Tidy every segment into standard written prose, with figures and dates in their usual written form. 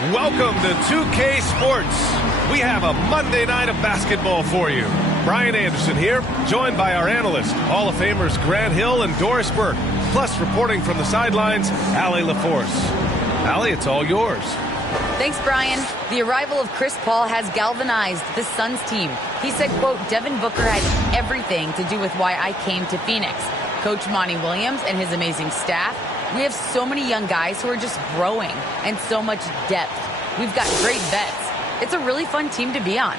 Welcome to 2K Sports. We have a Monday night of basketball for you. Brian Anderson here, joined by our analysts, Hall of Famers Grant Hill and Doris Burke. Plus, reporting from the sidelines, Allie LaForce. Allie, it's all yours. Thanks, Brian. The arrival of Chris Paul has galvanized the Suns team. He said, quote, Devin Booker had everything to do with why I came to Phoenix. Coach Monty Williams and his amazing staff. We have so many young guys who are just growing and so much depth. We've got great vets. It's a really fun team to be on.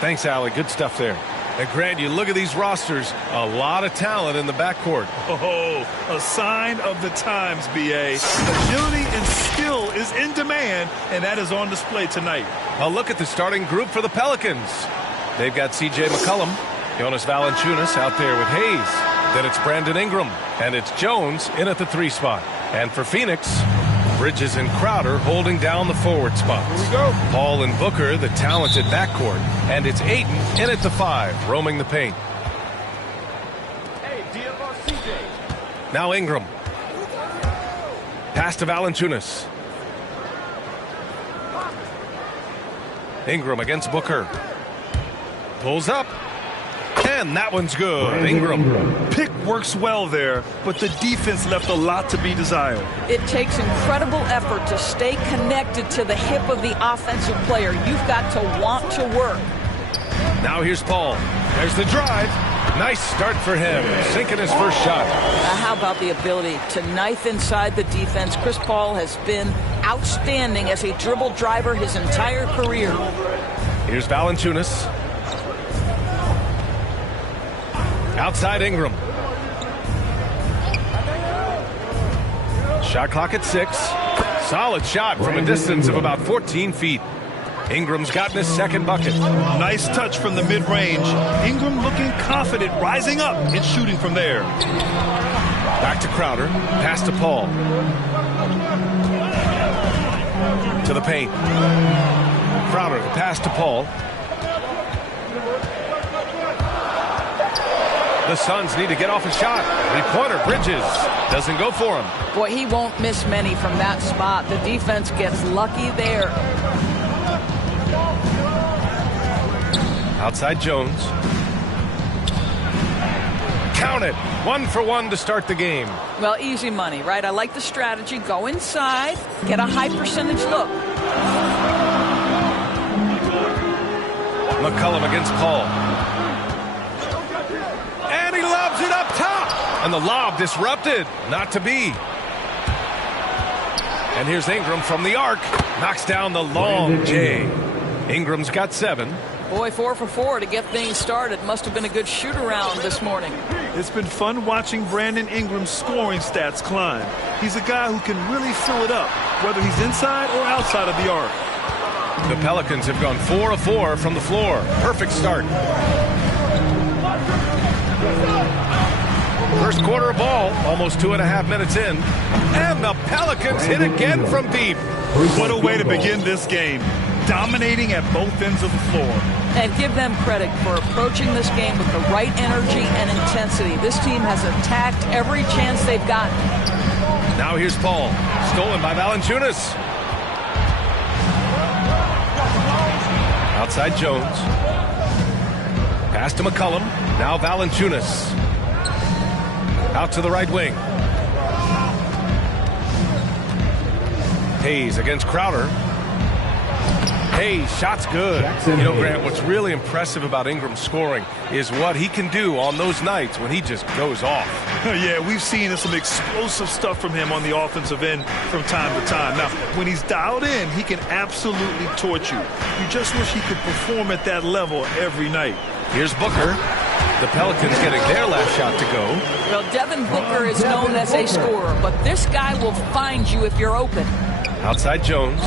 Thanks, Allie. Good stuff there. And Grant, you look at these rosters, a lot of talent in the backcourt. Oh, a sign of the times, B.A. Agility and skill is in demand, and that is on display tonight. A look at the starting group for the Pelicans. They've got C.J. McCollum, Jonas Valanciunas out there with Hayes. Then it's Brandon Ingram, and it's Jones in at the 3 spot. And for Phoenix, Bridges and Crowder holding down the forward spots. Here we go. Paul and Booker, the talented backcourt. And it's Ayton in at the 5, roaming the paint. Now Ingram. Pass to Valanciunas. Ingram against Booker. Pulls up. And that one's good. Ingram. Pick works well there, but the defense left a lot to be desired. It takes incredible effort to stay connected to the hip of the offensive player. You've got to want to work. Now here's Paul. There's the drive. Nice start for him, sinking his first shot. How about the ability to knife inside the defense? Chris Paul has been outstanding as a dribble driver his entire career. Here's Valanciunas. Outside Ingram. Shot clock at 6. Solid shot from a distance of about 14 feet. Ingram's gotten his second bucket. Nice touch from the mid-range. Ingram looking confident, rising up and shooting from there. Back to Crowder. Pass to Paul. To the paint. Crowder, the pass to Paul. The Suns need to get off a shot. Three-pointer, Bridges. Doesn't go for him. Boy, he won't miss many from that spot. The defense gets lucky there. Outside Jones. Count it. 1 for 1 to start the game. Well, easy money, right? I like the strategy. Go inside. Get a high percentage look. McCollum against Paul. And he lobs it up top. And the lob disrupted. Not to be. And here's Ingram from the arc. Knocks down the long J. Ingram's got 7. Boy, 4 for 4 to get things started. Must have been a good shoot-around this morning. It's been fun watching Brandon Ingram's scoring stats climb. He's a guy who can really fill it up, whether he's inside or outside of the arc. The Pelicans have gone 4 of 4 from the floor. Perfect start. First quarter of ball, almost 2.5 minutes in. And the Pelicans hit again from deep. What a way to begin this game. Dominating at both ends of the floor. And give them credit for approaching this game with the right energy and intensity. This team has attacked every chance they've gotten. Now here's Paul. Stolen by Valanciunas. Outside Jones. Pass to McCollum. Now Valanciunas. Out to the right wing. Hayes against Crowder. Hayes, shot's good. You know, Grant, what's really impressive about Ingram's scoring is what he can do on those nights when he just goes off. Yeah, we've seen some explosive stuff from him on the offensive end from time to time. Now, when he's dialed in, he can absolutely torch you. You just wish he could perform at that level every night. Here's Booker. The Pelicans getting their last shot to go. Well, Devin Booker is known as a scorer, but this guy will find you if you're open. Outside Jones.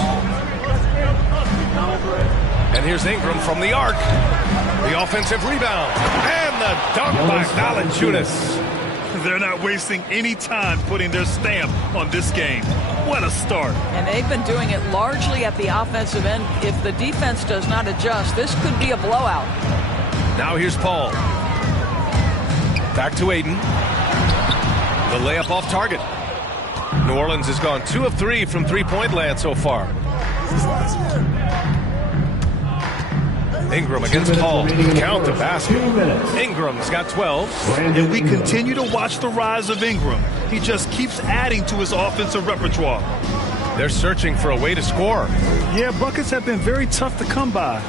And here's Ingram from the arc. The offensive rebound. And the dunk by Valanciunas. They're not wasting any time putting their stamp on this game. What a start. And they've been doing it largely at the offensive end. If the defense does not adjust, this could be a blowout. Now here's Paul. Back to Ayton. The layup off target. New Orleans has gone 2 of 3 from three-point land so far. Ingram against Paul. Count the basket. Ingram's got 12. And we continue to watch the rise of Ingram. He just keeps adding to his offensive repertoire. They're searching for a way to score. Yeah, buckets have been very tough to come by.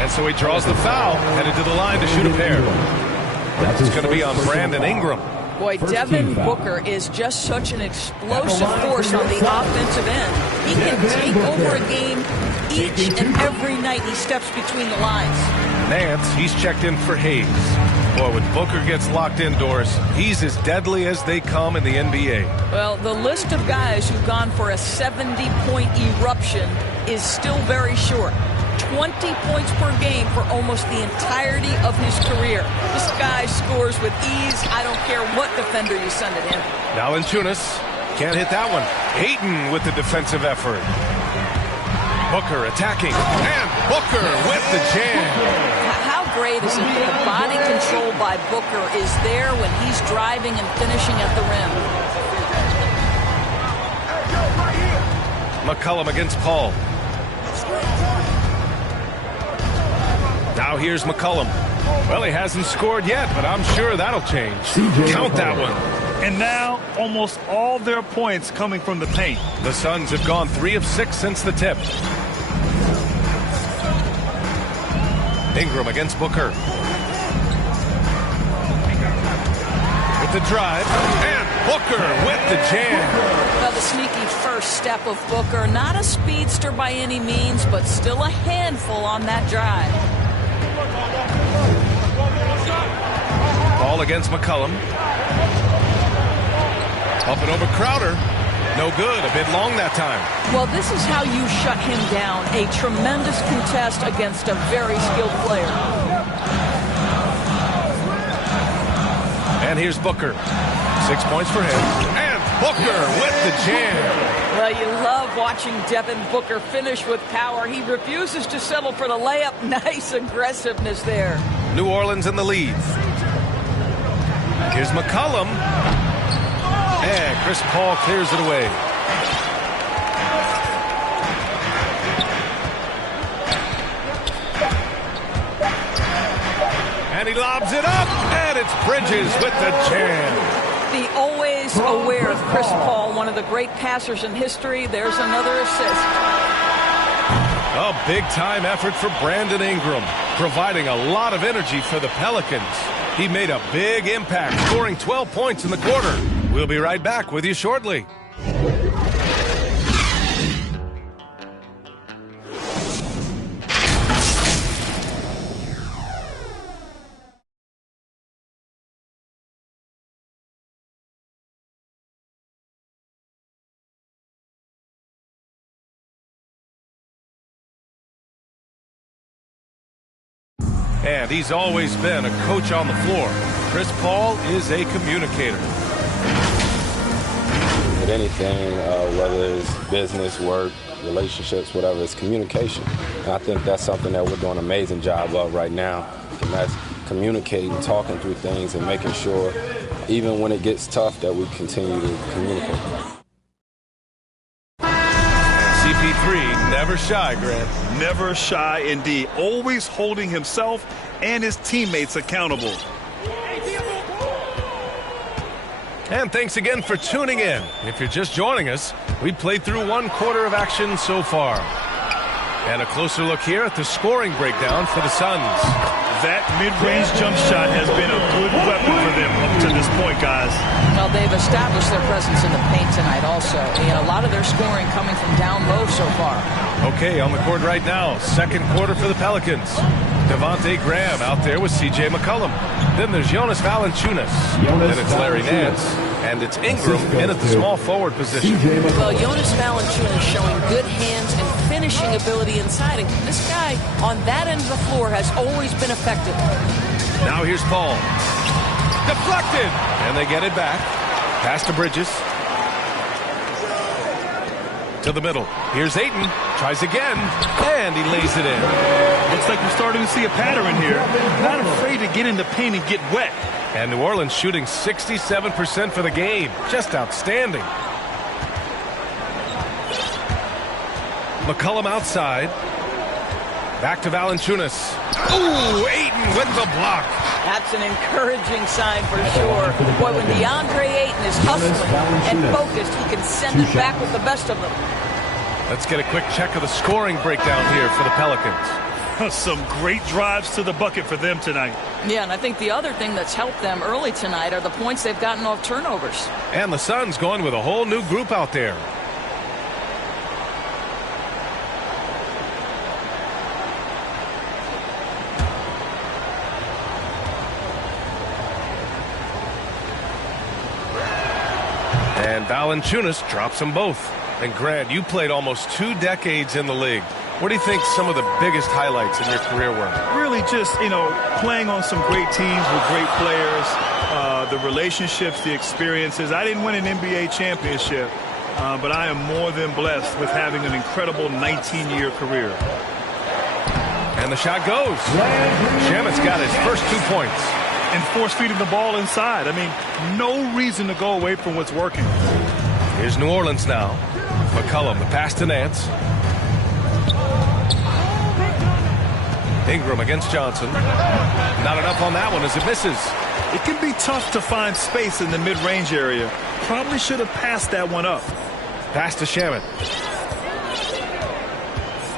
And so he draws the foul, headed to the line to shoot a pair. It's going to be on Brandon Ingram. Boy, Devin Booker is just such an explosive force on the offensive end. He can take over a game each and every night he steps between the lines. Nance, he's checked in for Hayes. Boy, when Booker gets locked indoors, he's as deadly as they come in the NBA. Well, the list of guys who've gone for a 70-point eruption is still very short. 20 points per game for almost the entirety of his career. This guy scores with ease. I don't care what defender you send at him. Now in Tunis. Can't hit that one. Ayton with the defensive effort. Booker attacking. And Booker with the jam. How great is it that the body control by Booker is there when he's driving and finishing at the rim? McCollum against Paul. Now here's McCollum. Well, he hasn't scored yet, but I'm sure that'll change. Count that one. And now almost all their points coming from the paint. The Suns have gone 3 of 6 since the tip. Ingram against Booker. With the drive. And Booker with the jam. Well, the sneaky first step of Booker. Not a speedster by any means, but still a handful on that drive. Ball against McCollum. Up and over Crowder. No good. A bit long that time. Well, this is how you shut him down. A tremendous contest against a very skilled player. And here's Booker. 6 points for him. And Booker with the jam. Well, you love watching Devin Booker finish with power. He refuses to settle for the layup. Nice aggressiveness there. New Orleans in the lead. Here's McCollum. And Chris Paul clears it away. And he lobs it up. And it's Bridges with the jam. The always aware of Chris Paul, one of the great passers in history. There's another assist. A big-time effort for Brandon Ingram, providing a lot of energy for the Pelicans. He made a big impact, scoring 12 points in the quarter. We'll be right back with you shortly. And he's always been a coach on the floor. Chris Paul is a communicator. With anything, whether it's business, work, relationships, whatever, it's communication. And I think that's something that we're doing an amazing job of right now. And that's communicating, talking through things, and making sure, even when it gets tough, that we continue to communicate. CP3, never shy, Grant. Never shy indeed. Always holding himself and his teammates accountable. And thanks again for tuning in. If you're just joining us, we played through 1 quarter of action so far. And a closer look here at the scoring breakdown for the Suns. That mid-range jump shot has been a good weapon for them up to this point, guys. Well, they've established their presence in the paint tonight also. And a lot of their scoring coming from down low so far. Okay, on the court right now, second quarter for the Pelicans. Devontae Graham out there with C.J. McCollum. Then there's Jonas Valanciunas. Then it's Larry Nance. And it's Ingram in at the small forward position. Well, Jonas Valanciunas showing good hands and finishing ability inside. And this guy on that end of the floor has always been effective. Now here's Paul. Deflected. And they get it back. Pass to Bridges. To the middle. Here's Ayton. Tries again. And he lays it in. Looks like we're starting to see a pattern here. Not afraid to get in the paint and get wet. And New Orleans shooting 67% for the game. Just outstanding. McCollum outside. Back to Valanciunas. Ooh, Ayton with the block. That's an encouraging sign for sure. Boy, when DeAndre Ayton is hustling and focused, he can send it back with the best of them. Let's get a quick check of the scoring breakdown here for the Pelicans. Some great drives to the bucket for them tonight. Yeah, and I think the other thing that's helped them early tonight are the points they've gotten off turnovers. And the Suns going with a whole new group out there. And Valanciunas drops them both. And Grant, you played almost 2 decades in the league. What do you think some of the biggest highlights in your career were? Really just, playing on some great teams with great players, the relationships, the experiences. I didn't win an NBA championship, but I am more than blessed with having an incredible 19-year career. And the shot goes. Shamet's got his first 2 points. And force-feeding the ball inside. I mean, no reason to go away from what's working. Here's New Orleans now. McCollum, the pass to Nance. Ingram against Johnson. Not enough on that one as it misses. It can be tough to find space in the mid-range area. Probably should have passed that one up. Pass to Shamet.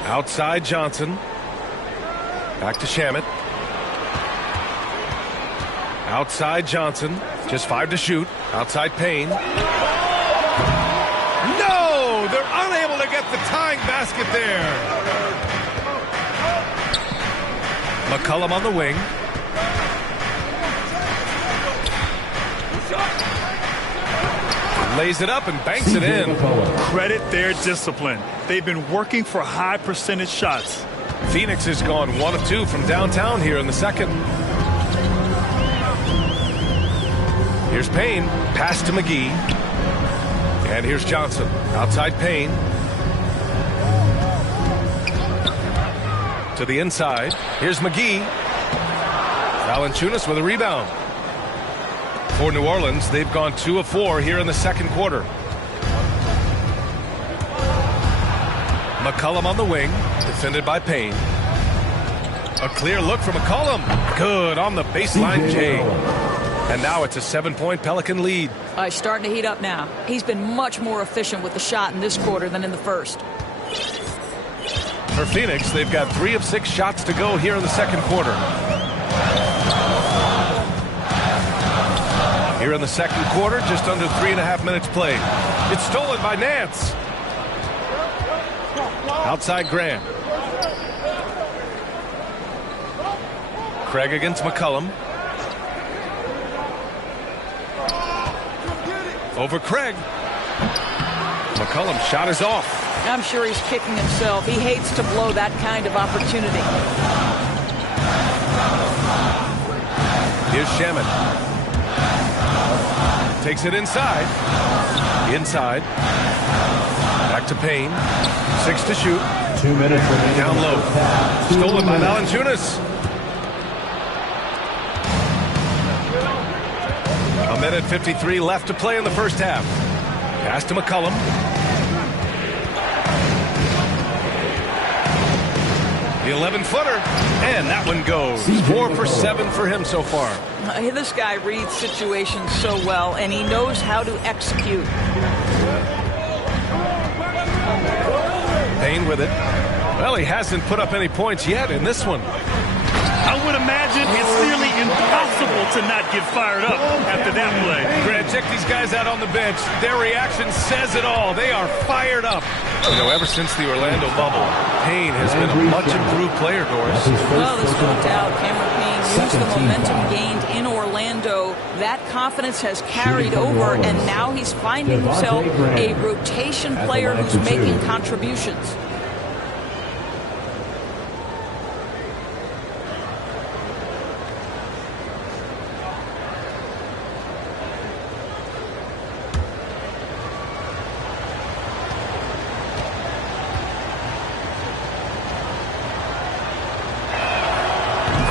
Outside Johnson. Back to Shamet. Outside Johnson. Just 5 to shoot. Outside Payne. No! They're unable to get the tying basket there. McCollum on the wing. Lays it up and banks it in. Credit their discipline. They've been working for high percentage shots. Phoenix has gone 1 of 2 from downtown here in the second. Here's Payne. Pass to McGee. And here's Johnson. Outside Payne. To the inside. Here's McGee. Valanciunas with a rebound. For New Orleans, they've gone 2 of 4 here in the second quarter. McCollum on the wing. Defended by Payne. A clear look for McCollum. Good on the baseline, Jay. And now it's a 7-point Pelican lead. He's starting to heat up now. He's been much more efficient with the shot in this quarter than in the first. For Phoenix, they've got 3 of 6 shots to go here in the second quarter. Here in the second quarter, just under 3.5 minutes played. It's stolen by Nance. Outside Grant. Craig against McCollum. Over Craig. McCollum's shot is off. I'm sure he's kicking himself. He hates to blow that kind of opportunity. Here's Shamet. Takes it inside. Inside. Back to Payne. 6 to shoot. 2 minutes remaining. Down low. Stolen by Valanciunas. A minute 53 left to play in the first half. Pass to McCollum. The 11-footer. And that one goes. 4 for 7 for him so far. This guy reads situations so well, and he knows how to execute. Payne with it. Well, he hasn't put up any points yet in this one. I would imagine it's nearly impossible to not get fired up after that play. Grant, check these guys out on the bench. Their reaction says it all. They are fired up. Ever since the Orlando bubble, Payne has been a much improved player, Doris. Well, there's no doubt Cameron Payne used the momentum gained in Orlando. That confidence has carried over, and now he's finding himself a rotation player who's making contributions.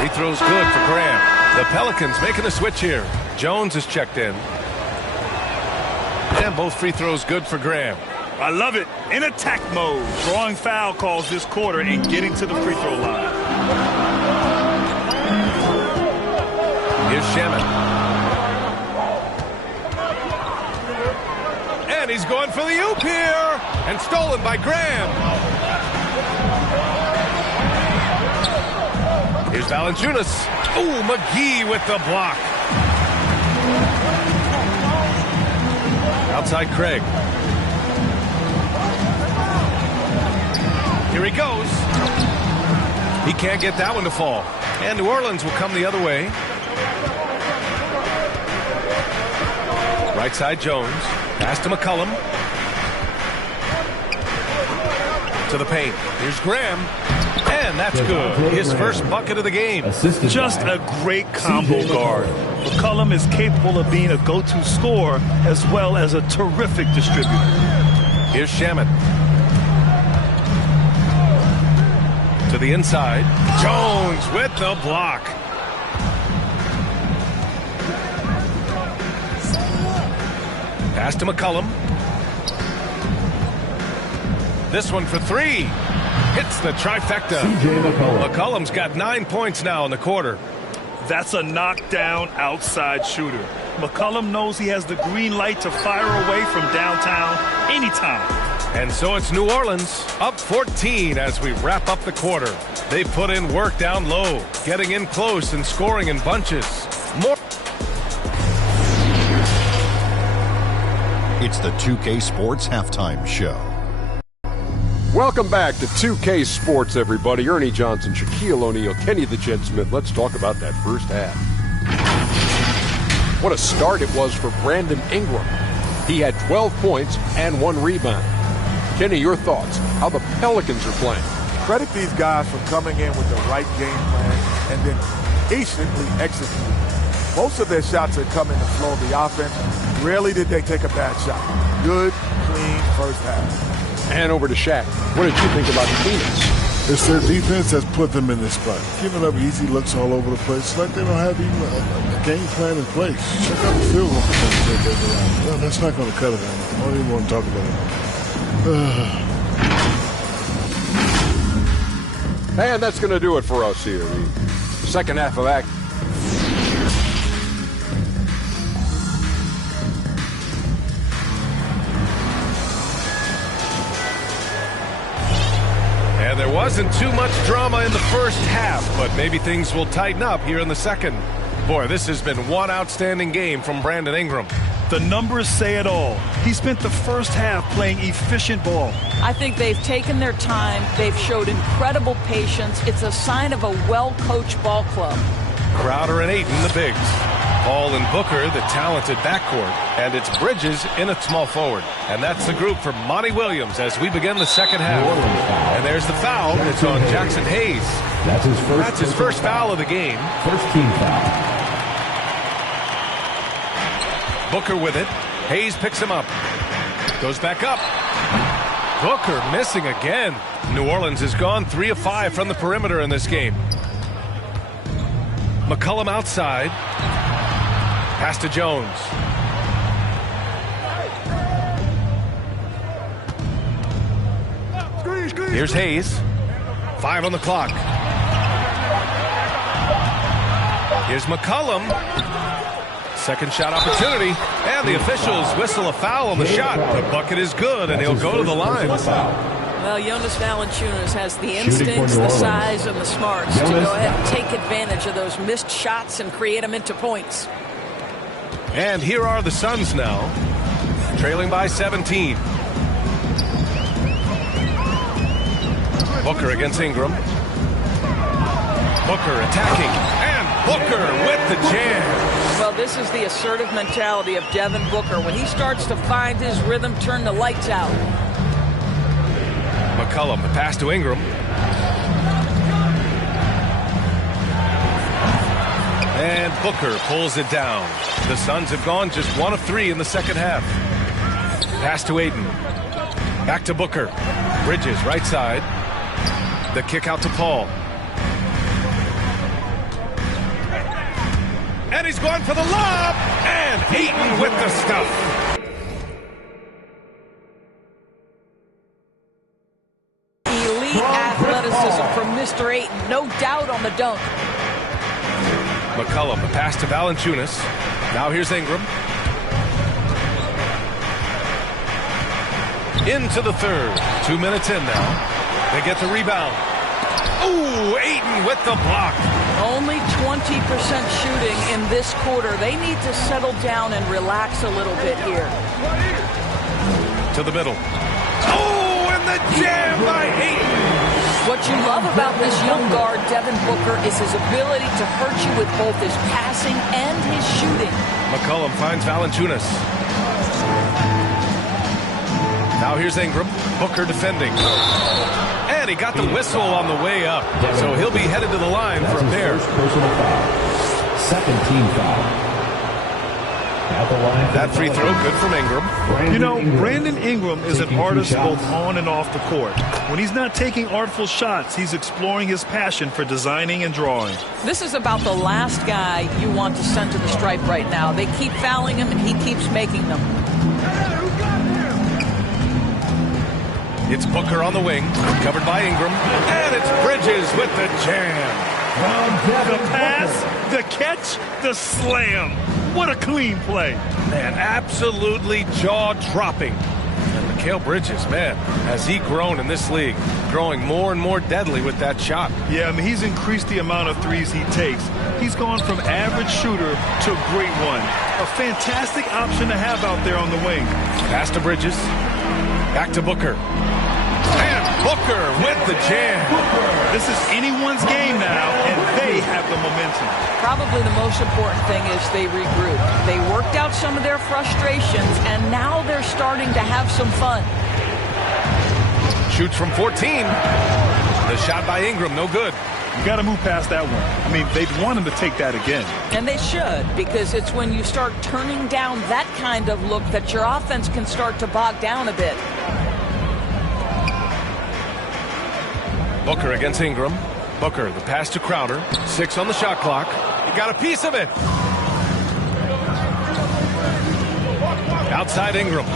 Free throw's good for Graham. The Pelicans making a switch here. Jones is checked in. And both free throws good for Graham. I love it. In attack mode. Drawing foul calls this quarter and getting to the free throw line. Here's Shaman. And he's going for the oop here. And stolen by Graham. Here's Valanciunas. Ooh, McGee with the block. Outside Craig. Here he goes. He can't get that one to fall. And New Orleans will come the other way. Right side Jones. Pass to McCollum. To the paint. Here's Graham. And that's good. His first bucket of the game. Just a great combo guard. McCollum is capable of being a go-to scorer as well as a terrific distributor. Here's Shaman. To the inside. Jones with the block. Pass to McCollum. This one for three. Hits the trifecta. McCollum's got 9 points now in the quarter. That's a knockdown outside shooter. McCollum knows he has the green light to fire away from downtown anytime. And so it's New Orleans up 14 as we wrap up the quarter. They put in work down low, getting in close and scoring in bunches. More. It's the 2K Sports Halftime Show. Welcome back to 2K Sports, everybody. Ernie Johnson, Shaquille O'Neal, Kenny the Jet Smith. Let's talk about that first half. What a start it was for Brandon Ingram. He had 12 points and 1 rebound. Kenny, your thoughts? How the Pelicans are playing? Credit these guys for coming in with the right game plan and then patiently executing. Most of their shots that come in the flow of the offense, rarely did they take a bad shot. Good, clean first half. And over to Shaq. What did you think about Phoenix? It's their defense that's put them in this spot. Giving up easy looks all over the place. It's like they don't have even a game plan in place. Check out the field goal percentage. No, that's not going to cut it. I don't even want to talk about it. And that's going to do it for us here. The second half of act. And there wasn't too much drama in the first half, but maybe things will tighten up here in the second. Boy, this has been one outstanding game from Brandon Ingram. The numbers say it all. He spent the first half playing efficient ball. I think they've taken their time. They've showed incredible patience. It's a sign of a well-coached ball club. Crowder and Ayton, the bigs. Paul and Booker, the talented backcourt. And it's Bridges in at small forward. And that's the group for Monty Williams as we begin the second half. And there's the foul. It's on Jackson Hayes. That's his first foul of the game. First team foul. Booker with it. Hayes picks him up. Goes back up. Booker missing again. New Orleans has gone 3 of 5 from the perimeter in this game. McCollum outside. Pass to Jones. Here's Hayes. 5 on the clock. Here's McCollum. Second shot opportunity. And the officials whistle a foul on the shot. The bucket is good, and he'll go to the line. Well, Jonas Valanciunas has the instincts, the size, and the smarts to go ahead and take advantage of those missed shots and create them into points. And here are the Suns now, trailing by 17. Booker against Ingram. Booker attacking, and Booker with the jam. Well, this is the assertive mentality of Devin Booker. When he starts to find his rhythm, turn the lights out. McCollum, the pass to Ingram. And Booker pulls it down. The Suns have gone just 1 of 3 in the second half. Pass to Ayton. Back to Booker. Bridges, right side. The kick out to Paul. And he's going for the lob. And Ayton with the stuff. Elite athleticism from Mr. Ayton. No doubt on the dunk. McCollum, a pass to Valanciunas. Now here's Ingram. Into the third. 2 minutes in now. They get the rebound. Ooh, Ayton with the block. Only 20% shooting in this quarter. They need to settle down and relax a little bit here. To the middle. Oh, and the jam by Ayton. What you love about this young guard, Devin Booker, is his ability to hurt you with both his passing and his shooting. McCollum finds Valanciunas. Now here's Ingram. Booker defending. And he got the whistle on the way up. So he'll be headed to the line for a pair. Second team foul. That free throw good from Ingram. You know, Brandon Ingram is an artist both on and off the court. When he's not taking artful shots, he's exploring his passion for designing and drawing. This is about the last guy you want to send to the stripe right now. They keep fouling him, and he keeps making them. It's Booker on the wing, covered by Ingram. And it's Bridges with the jam. The pass, the catch, the slam. What a clean play. Man, absolutely jaw-dropping. And Mikal Bridges, man, has he grown in this league, growing more and more deadly with that shot. Yeah, I mean, he's increased the amount of threes he takes. He's gone from average shooter to a great one. A fantastic option to have out there on the wing. Pass to Bridges. Back to Booker. And Booker with the jam. This is anyone's game now, and they have the momentum. Probably the most important thing is they regroup. They worked out some of their frustrations, and now they're starting to have some fun. Shoots from 14. The shot by Ingram, no good. You got to move past that one. I mean, they'd want him to take that again. And they should, because it's when you start turning down that kind of look that your offense can start to bog down a bit. Booker against Ingram. Booker, the pass to Crowder. 6 on the shot clock. He got a piece of it. Outside Ingram.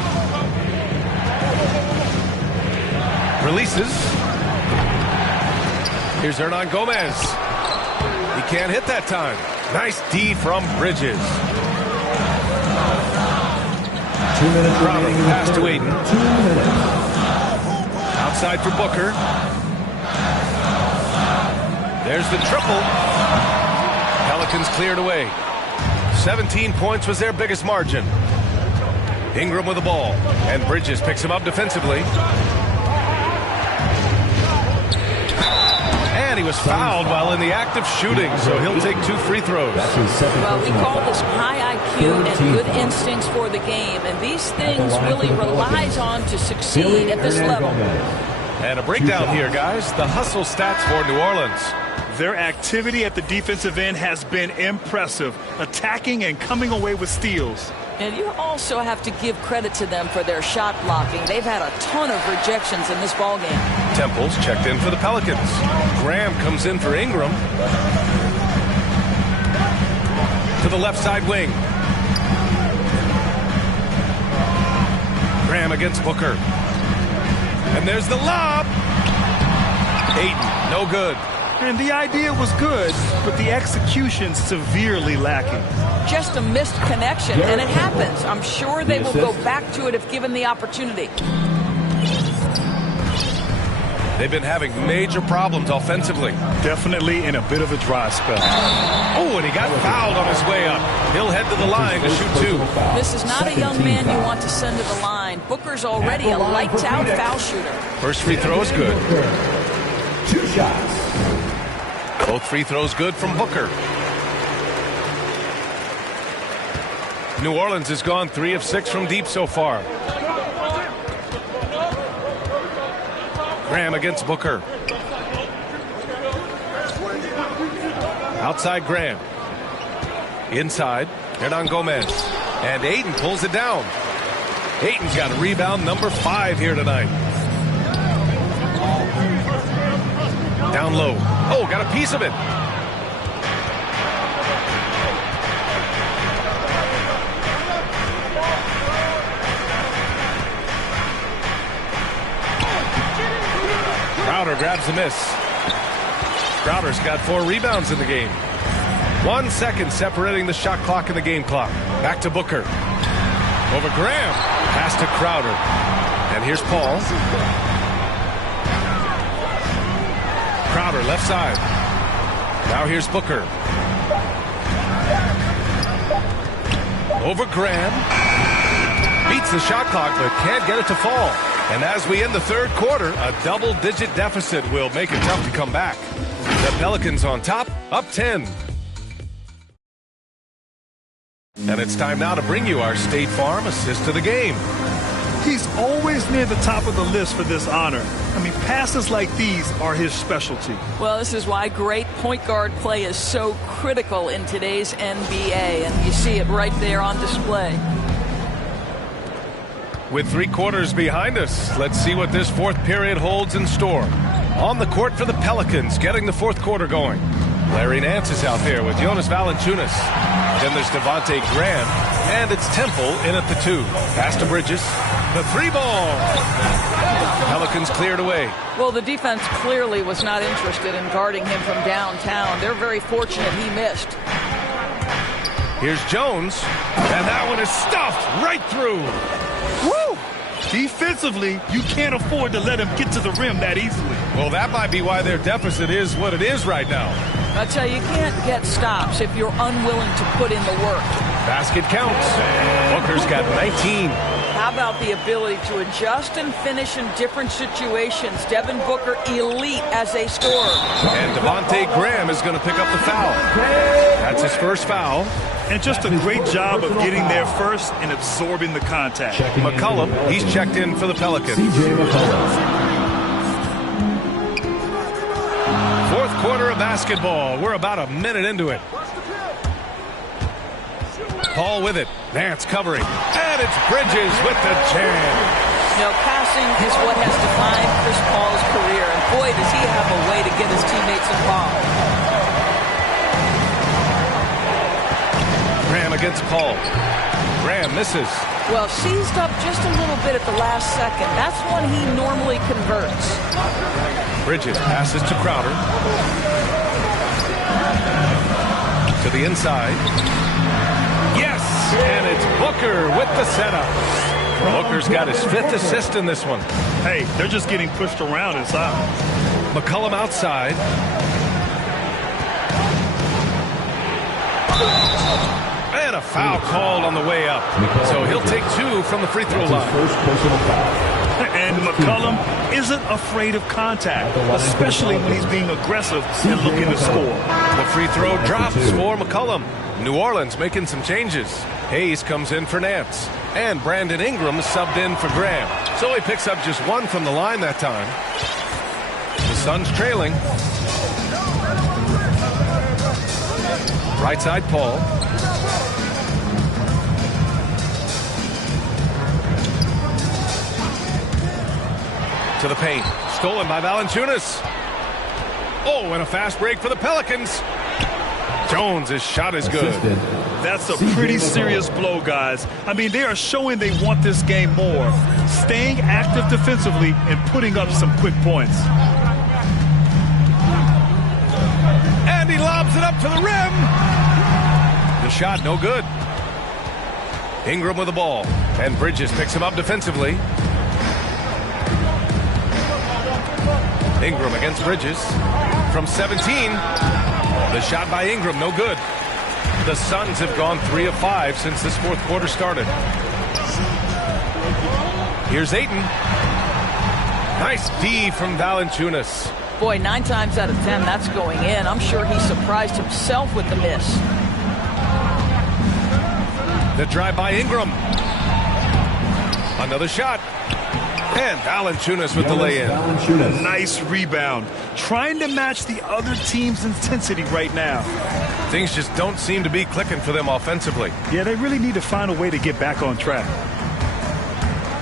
Releases. Here's Hernan Gomez. He can't hit that time. Nice D from Bridges. 2 minutes Crowder, remaining. pass to Ayton. 2 minutes. Outside for Booker. There's the triple. Pelicans cleared away. 17 points was their biggest margin. Ingram with the ball. And Bridges picks him up defensively. And he was fouled while in the act of shooting, so he'll take 2 free throws. Well, we call this high IQ and good instincts for the game, and these things Willie relies on to succeed at this level. And a breakdown here, guys. The hustle stats for New Orleans. Their activity at the defensive end has been impressive, attacking and coming away with steals. And you also have to give credit to them for their shot blocking. They've had a ton of rejections in this ballgame. Temples checked in for the Pelicans. Graham comes in for Ingram. To the left side wing. Graham against Booker. And there's the lob. Ayton, no good. And the idea was good, but the execution severely lacking. Just a missed connection, and it happens. I'm sure they will go back to it if given the opportunity. They've been having major problems offensively. Definitely in a bit of a dry spell. Oh, and he got fouled on his way up. He'll head to the line to shoot 2. This is not a young man you want to send to the line. Booker's already a lights-out foul shooter. First free throw is good. 2 shots. Both free throws good from Booker. New Orleans has gone 3 of 6 from deep so far. Graham against Booker. Outside Graham. Inside, Hernan Gomez. And Ayton pulls it down. Ayton's got rebound number 5 here tonight. Down low. Oh, got a piece of it. Crowder grabs the miss. Crowder's got 4 rebounds in the game. 1 second separating the shot clock and the game clock. Back to Booker. Over Graham. Pass to Crowder. And here's Paul. Crowder left side. Now here's Booker. Over Graham. Beats the shot clock but can't get it to fall. And as we end the third quarter, a double-digit deficit will make it tough to come back. The Pelicans on top, up 10. And it's time now to bring you our State Farm assist of the game. He's always near the top of the list for this honor. I mean, passes like these are his specialty. Well, this is why great point guard play is so critical in today's NBA, and you see it right there on display. With 3 quarters behind us, let's see what this fourth period holds in store. On the court for the Pelicans, getting the fourth quarter going. Larry Nance is out there with Jonas Valanciunas. Then there's Devontae Graham, and it's Temple in at the 2. Pass to Bridges. The 3-ball. Pelicans cleared away. Well, the defense clearly was not interested in guarding him from downtown. They're very fortunate he missed. Here's Jones, and that one is stuffed right through. Woo! Defensively, you can't afford to let him get to the rim that easily. Well, that might be why their deficit is what it is right now. I tell you, you can't get stops if you're unwilling to put in the work. Basket counts. Booker's got 19. How about the ability to adjust and finish in different situations? Devin Booker, elite as a scorer. And Devontae Graham is going to pick up the foul. That's his first foul. And just a great job of getting there first and absorbing the contact. McCollum, he's checked in for the Pelicans. CJ McCollum. Fourth quarter of basketball. We're about a minute into it. Paul with it. Nance covering. And it's Bridges with the jam. You know, passing is what has defined Chris Paul's career. And boy, does he have a way to get his teammates involved. Graham against Paul. Graham misses. Well, seized up just a little bit at the last second. That's when he normally converts. Bridges passes to Crowder. To the inside. Yes! And it's Booker with the setup. Booker's got his 5th assist in this one. Hey, they're just getting pushed around inside. McCollum outside. And a foul called on the way up. So he'll take 2 from the free throw line. First personal foul. And McCollum isn't afraid of contact, especially when he's being aggressive and looking to score. The free throw drops for McCollum. New Orleans making some changes. Hayes comes in for Nance. And Brandon Ingram subbed in for Graham. So he picks up just 1 from the line that time. The Suns trailing. Right side, Paul. To the paint. Stolen by Valanciunas. Oh, and a fast break for the Pelicans. Jones, his shot is good. That's a pretty serious blow, guys. I mean, they are showing they want this game more. Staying active defensively and putting up some quick points. And he lobs it up to the rim. The shot, no good. Ingram with the ball. And Bridges picks him up defensively. Ingram against Bridges. From 17. The shot by Ingram, no good. The Suns have gone 3 of 5 since this fourth quarter started. Here's Ayton. Nice D from Valanciunas. Boy, 9 times out of 10, that's going in. I'm sure he surprised himself with the miss. The drive by Ingram. Another shot. And Valanciunas with the lay-in. Nice rebound. Trying to match the other team's intensity right now. Things just don't seem to be clicking for them offensively. Yeah, they really need to find a way to get back on track.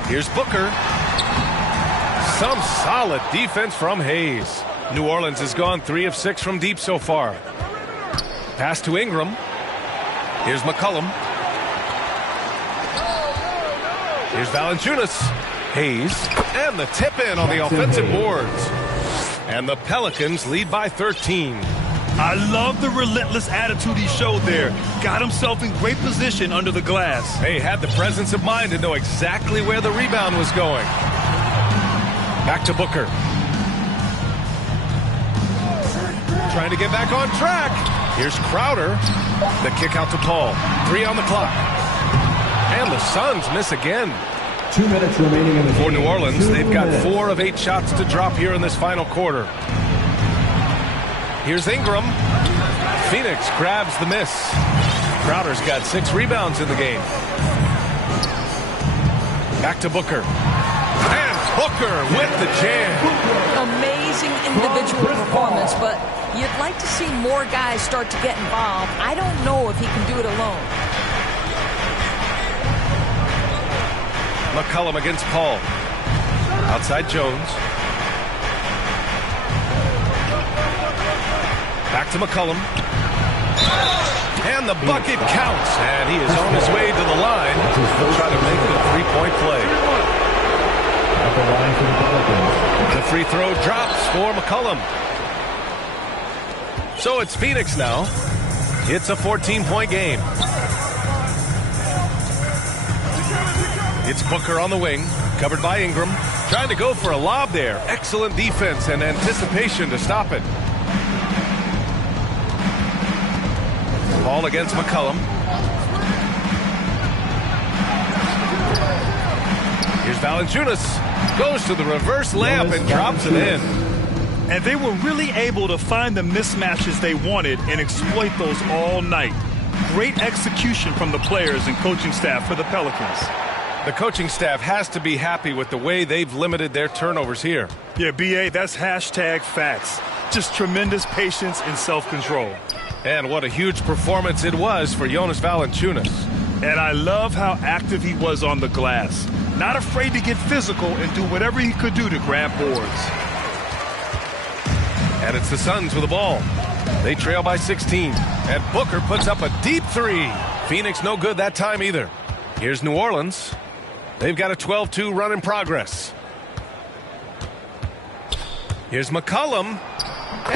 Here's Booker. Some solid defense from Hayes. New Orleans has gone 3 of 6 from deep so far. Pass to Ingram. Here's McCollum. Here's Valanciunas. Hayes. And the tip in on the offensive boards. And the Pelicans lead by 13. I love the relentless attitude he showed there. Got himself in great position under the glass. He had the presence of mind to know exactly where the rebound was going. Back to Booker. Trying to get back on track. Here's Crowder. The kick out to Paul. 3 on the clock. And the Suns miss again. 2 minutes remaining in the game. For New Orleans, they've got 4 of 8 shots to drop here in this final quarter. Here's Ingram. Phoenix grabs the miss. Crowder's got 6 rebounds in the game. Back to Booker. And Booker with the jam. Amazing individual performance, but you'd like to see more guys start to get involved. I don't know if he can do it alone. McCollum against Paul. Outside Jones. Back to McCollum. And the bucket counts. And he is on his way to the line. He'll try to make it a 3-point play. At the line for the Pelicans. The free throw drops for McCollum. So it's Phoenix now. It's a 14-point game. It's Booker on the wing, covered by Ingram. Trying to go for a lob there. Excellent defense and anticipation to stop it. Ball against McCollum. Here's Valanciunas. Goes to the reverse layup and drops it in. And they were really able to find the mismatches they wanted and exploit those all night. Great execution from the players and coaching staff for the Pelicans. The coaching staff has to be happy with the way they've limited their turnovers here. Yeah, B.A., that's hashtag facts. Just tremendous patience and self-control. And what a huge performance it was for Jonas Valanciunas. And I love how active he was on the glass. Not afraid to get physical and do whatever he could do to grab boards. And it's the Suns with the ball. They trail by 16. And Booker puts up a deep 3. Phoenix no good that time either. Here's New Orleans. They've got a 12-2 run in progress. Here's McCollum.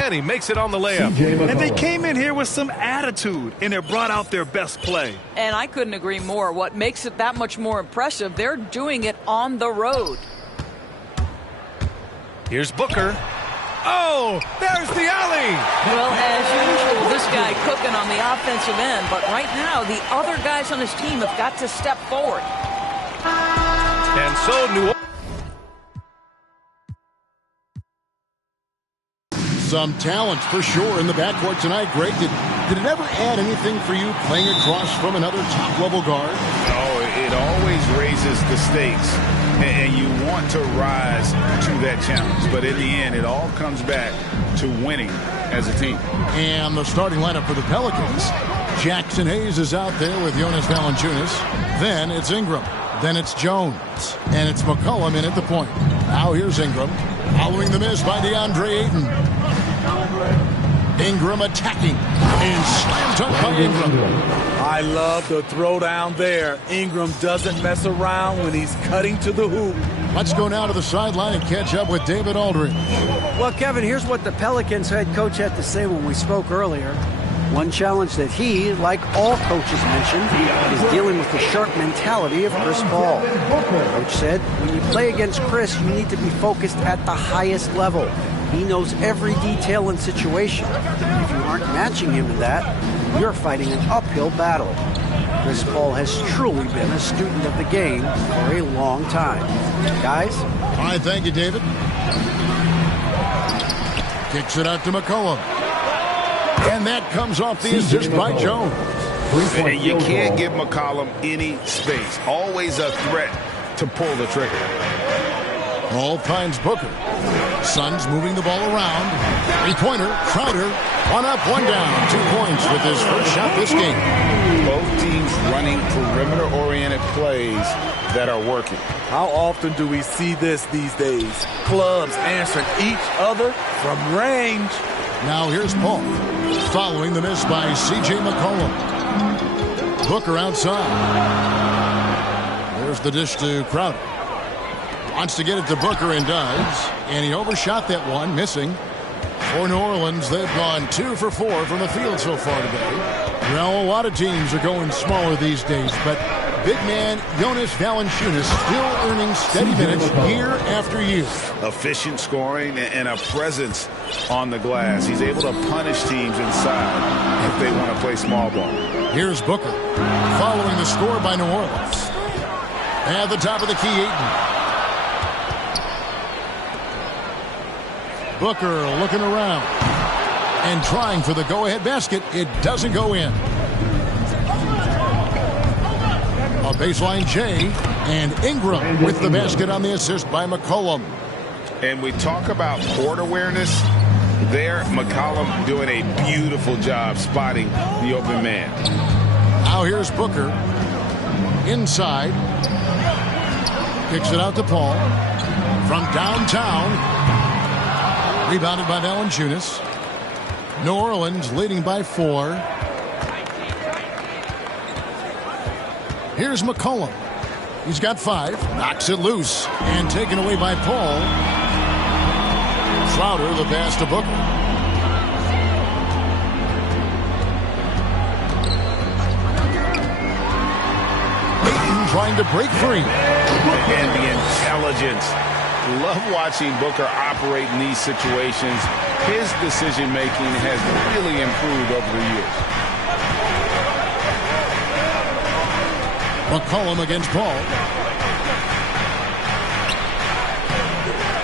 And he makes it on the layup. And they came in here with some attitude, and they brought out their best play. And I couldn't agree more. What makes it that much more impressive, they're doing it on the road. Here's Booker. Oh, there's the alley. Well, as usual, this guy cooking on the offensive end. But right now, the other guys on his team have got to step forward. And so New Orleans. Some talent for sure in the backcourt tonight. Greg, did it ever add anything for you playing across from another top-level guard? Oh, it always raises the stakes, and you want to rise to that challenge. But in the end, it all comes back to winning as a team. And the starting lineup for the Pelicans. Jackson Hayes is out there with Jonas Valanciunas. Then it's Ingram. Then it's Jones. And it's McCollum in at the point. Now here's Ingram. Following the miss by DeAndre Ayton. Ingram attacking. And slammed up by Ingram. I love the throwdown there. Ingram doesn't mess around when he's cutting to the hoop. Let's go now to the sideline and catch up with David Aldridge. Well, Kevin, here's what the Pelicans head coach had to say when we spoke earlier. One challenge that he, like all coaches mentioned, is dealing with the sharp mentality of Chris Paul. The coach said, when you play against Chris, you need to be focused at the highest level. He knows every detail and situation. If you aren't matching him in that, you're fighting an uphill battle. Chris Paul has truly been a student of the game for a long time. Guys? All right, thank you, David. Kicks it out to McCollum. And that comes off the assist by Jones. You can't give McCollum any space. Always a threat to pull the trigger. Ball finds Booker. Suns moving the ball around. Three-pointer, Crowder. One up, one down. 2 points with his first shot this game. Both teams running perimeter-oriented plays that are working. How often do we see this these days? Clubs answering each other from range. Now here's Paul. Following the miss by C.J. McCollum. Booker outside. There's the dish to Crowder. Wants to get it to Booker and does. And he overshot that one, missing. For New Orleans, they've gone 2 for 4 from the field so far today. Well, a lot of teams are going smaller these days, but big man Jonas Valanciunas still earning steady minutes year after year. Efficient scoring and a presence on the glass. He's able to punish teams inside if they want to play small ball. Here's Booker following the score by New Orleans. At the top of the key, Ayton. Booker looking around and trying for the go-ahead basket. It doesn't go in. A baseline J, and Ingram with the basket on the assist by McCollum. And we talk about court awareness. There, McCollum doing a beautiful job spotting the open man. Now here's Booker. Inside. Kicks it out to Paul. From downtown. Rebounded by Valanciunas. New Orleans leading by 4. Here's McCollum. He's got 5. Knocks it loose. And taken away by Paul. Crowder, the pass to Booker. Ayton trying to break free. And the intelligence. Love watching Booker operate in these situations. His decision-making has really improved over the years. McCollum against Paul.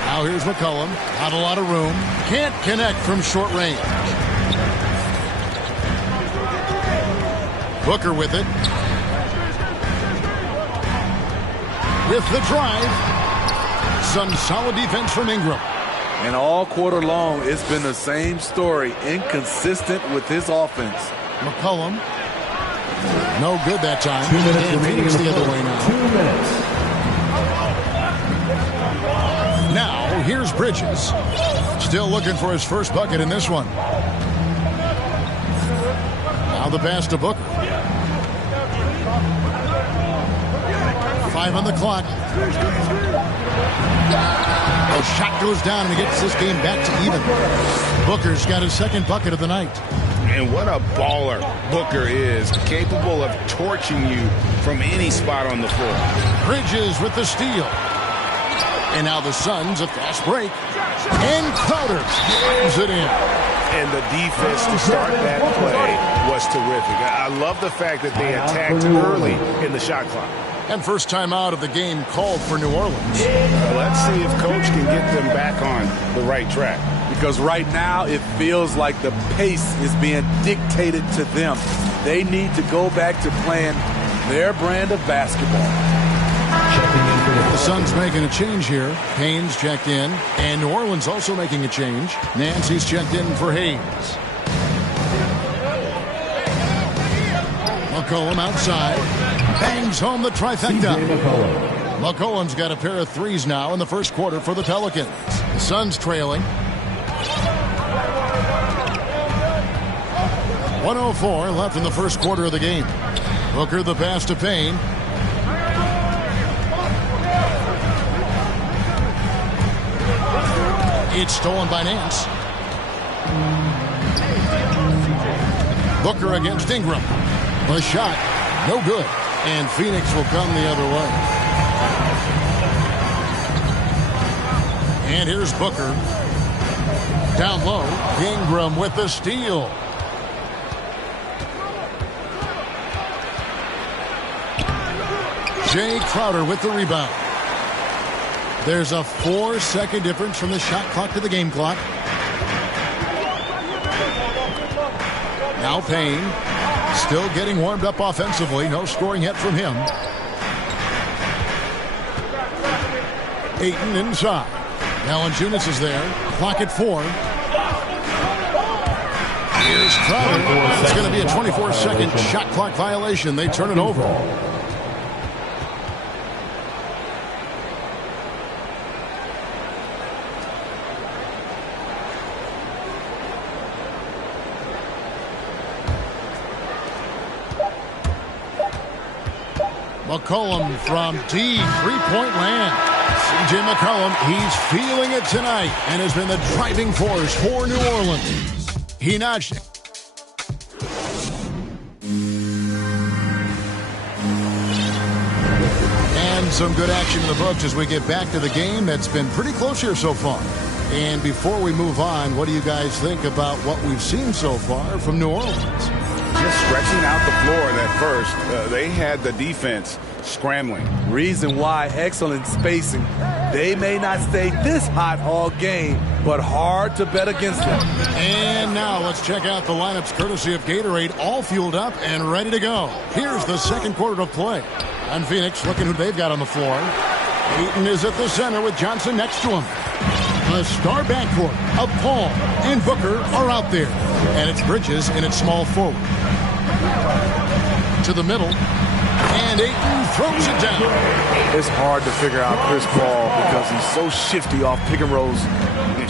Now here's McCollum. Not a lot of room. Can't connect from short range. Booker with it. With the drive. Some solid defense from Ingram. And all quarter long, it's been the same story. Inconsistent with his offense. McCollum. No good that time. 2 minutes and Phoenix the other way now. 2 minutes. Now, here's Bridges. Still looking for his first bucket in this one. Now the pass to Booker. 5 on the clock. The shot goes down and he gets this game back to even. Booker's got his second bucket of the night. And what a baller Booker is, capable of torching you from any spot on the floor. Bridges with the steal. And now the Suns, a fast break. And Crowder slams it in. And the defense to start that play was terrific. I love the fact that they attacked early in the shot clock. And first time out of the game called for New Orleans. Let's see if Coach can get them back on the right track. Because right now it feels like the pace is being dictated to them. They need to go back to playing their brand of basketball. The Suns making a change here. Payne's checked in. And New Orleans also making a change. Nancy's checked in for Hayes. McCollum outside. Bangs home the trifecta. McCollum's got a pair of threes now in the first quarter for the Pelicans. The Suns trailing. 1:04 left in the first quarter of the game. Booker the pass to Payne. It's stolen by Nance. Booker against Ingram. The shot, no good. And Phoenix will come the other way. And here's Booker. Down low, Ingram with the steal. Jay Crowder with the rebound. There's a 4-second difference from the shot clock to the game clock. Now Payne. Still getting warmed up offensively. No scoring yet from him. Ayton inside. Valanciunas is there. Clock at 4. Here's Crowder. It's going to be a 24-second shot clock violation. They turn it over. McCollum from deep three-point land. C.J. McCollum, he's feeling it tonight and has been the driving force for New Orleans. He notched it. And some good action in the books as we get back to the game that's been pretty close here so far. And before we move on, what do you guys think about what we've seen so far from New Orleans? Just stretching out the floor in that first. They had the defense scrambling. Reason why, excellent spacing. They may not stay this hot all game, but hard to bet against them. And now let's check out the lineups courtesy of Gatorade, all fueled up and ready to go. Here's the second quarter of play. And Phoenix looking who they've got on the floor. Ayton is at the center with Johnson next to him. The star backcourt of Paul and Booker are out there. And it's Bridges in its small forward. To the middle. And Ayton throws it down. It's hard to figure out Chris Paul because he's so shifty off pick and rolls.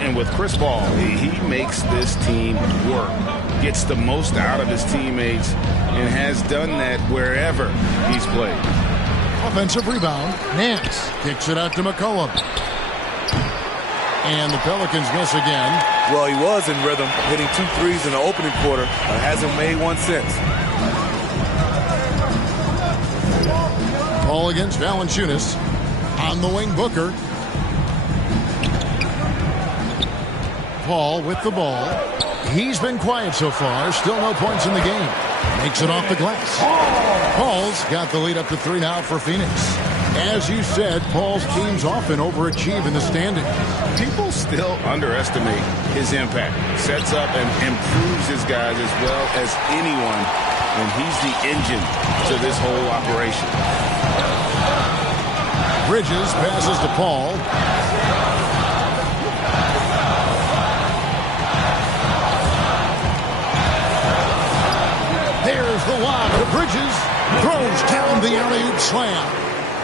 And with Chris Paul, he makes this team work. Gets the most out of his teammates and has done that wherever he's played. Offensive rebound. Nance kicks it out to McCollum. And the Pelicans miss again. Well, he was in rhythm, hitting 2 threes in the opening quarter, but hasn't made one since. Ball against Valanciunas. On the wing, Booker. Paul with the ball. He's been quiet so far. Still no points in the game. Makes it off the glass. Paul's got the lead up to 3 now for Phoenix. As you said, Paul's teams often overachieve in the standings. People still underestimate his impact. Sets up and improves his guys as well as anyone. And he's the engine to this whole operation. Bridges passes to Paul. There's the lob to Bridges. Throws down the alley-oop slam.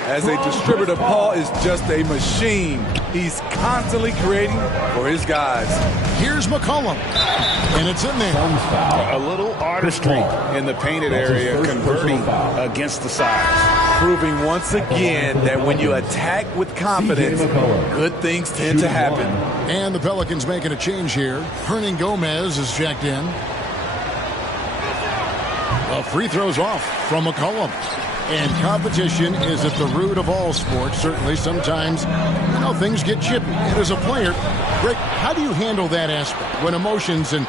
As a distributor, Paul is just a machine. He's constantly creating for his guys. Here's McCollum. And it's in there. A little artistry in the painted area, converting against the size. Proving once again that when you attack with confidence, good things tend to happen. And the Pelicans making a change here. Hernan Gomez is checked in. A free throw's off from McCollum. And competition is at the root of all sports. Certainly sometimes, things get chippy. And as a player, Rick, how do you handle that aspect when emotions and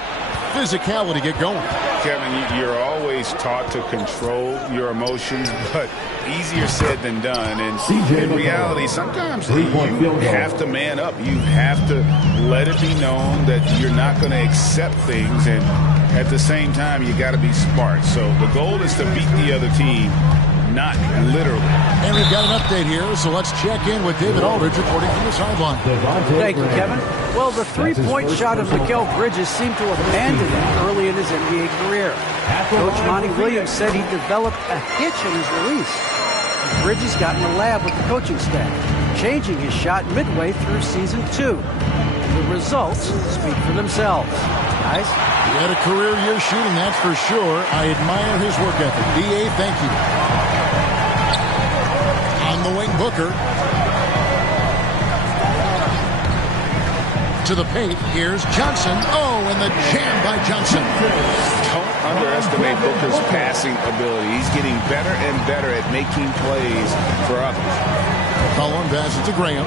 physicality get going? Kevin, you're always taught to control your emotions, but easier said than done. And in reality, sometimes you have to man up. You have to let it be known that you're not going to accept things. And at the same time, you got to be smart. So the goal is to beat the other team, not literally. And we've got an update here, so let's check in with David Aldridge reporting from the sideline. Thank you, Kevin. Well, the three-point shot of Mikal Bridges seemed to abandon him early in his NBA career. Coach Monty Williams said he developed a hitch in his release. Bridges got in the lab with the coaching staff, changing his shot midway through season 2. And the results speak for themselves. Guys? He had a career year shooting, that's for sure. I admire his work ethic. D.A., thank you. On the wing, Booker. To the paint, here's Johnson. Oh, and the jam by Johnson. Don't underestimate Booker's passing ability. He's getting better and better at making plays for others. McCollum passes to Graham.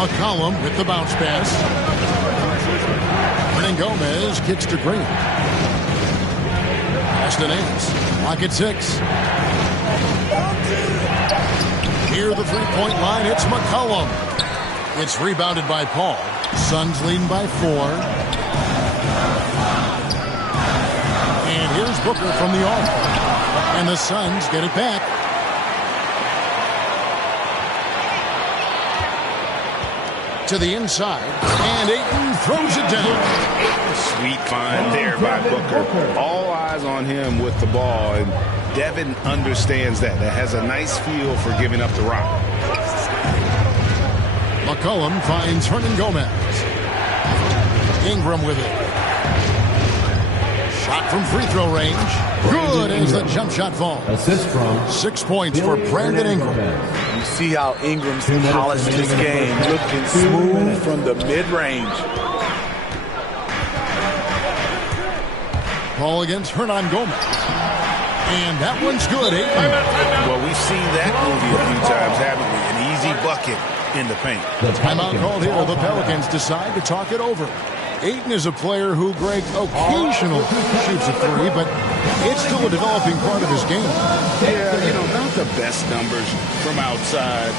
McCollum with the bounce pass. Hernan Gomez kicks to Graham. Pass to Nance. Lock at 6. Near the three-point line, it's McCollum. It's rebounded by Paul. Suns leading by 4. And here's Booker from the off. And the Suns get it back. To the inside. And Ayton throws it down. Sweet find there by Booker. All eyes on him with the ball. And Devin understands that. That has a nice feel for giving up the rock. McCollum finds Hernan Gomez. Ingram with it. Shot from free throw range. Good as the jump shot falls. Assist from 6 points for Brandon Ingram. You see how Ingram's polished his game, looking smooth from the mid-range. Ball against Hernan Gomez. And that one's good. Well, we've seen that movie a few times, haven't we? An easy bucket in the paint. Timeout called here. The Pelicans decide to talk it over. Ayton is a player who, Greg, occasionally shoots a three, but it's still a developing part of his game. Yeah, not the best numbers from outside.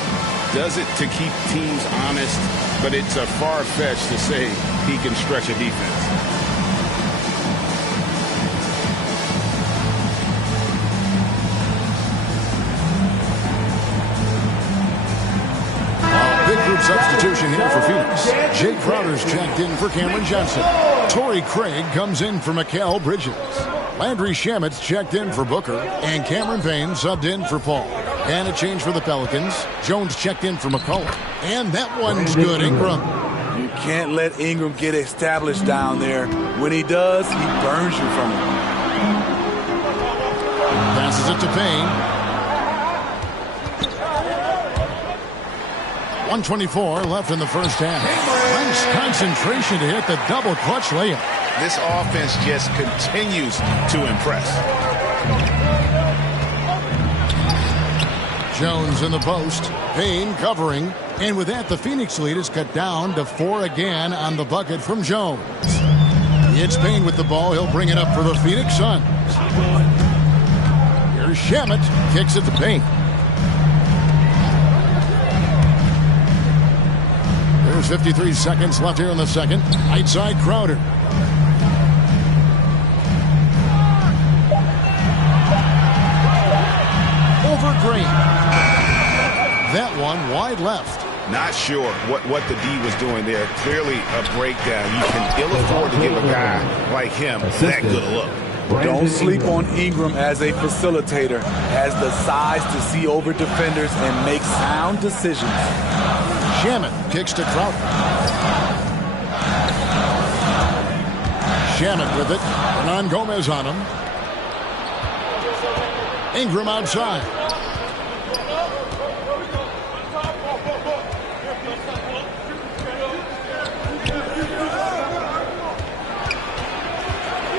Does it to keep teams honest, but it's a far-fetched to say he can stretch a defense. Substitution here for Phoenix. Jay Crowder's checked in for Cameron Johnson. Torrey Craig comes in for Mikal Bridges. Landry Shamet's checked in for Booker. And Cameron Payne subbed in for Paul. And a change for the Pelicans. Jones checked in for McCollum. And that one's good. Ingram. You can't let Ingram get established down there. When he does, he burns you from it. Passes it to Payne. 1:24 left in the first half. Nice concentration to hit the double clutch layup. This offense just continues to impress. Jones in the post. Payne covering. And with that, the Phoenix lead is cut down to 4 again on the bucket from Jones. It's Payne with the ball. He'll bring it up for the Phoenix Suns. Here's Shamet. Kicks it to Payne. There's 53 seconds left here in the second. Right side, Crowder. Over Green. That one wide left. Not sure what the D was doing there. Clearly a breakdown. You can ill afford to give a guy like him that good a look. Don't sleep on Ingram as a facilitator. Has the size to see over defenders and make sound decisions. Shamet kicks to Crowder. Shamet with it. Hernan Gomez on him. Ingram outside.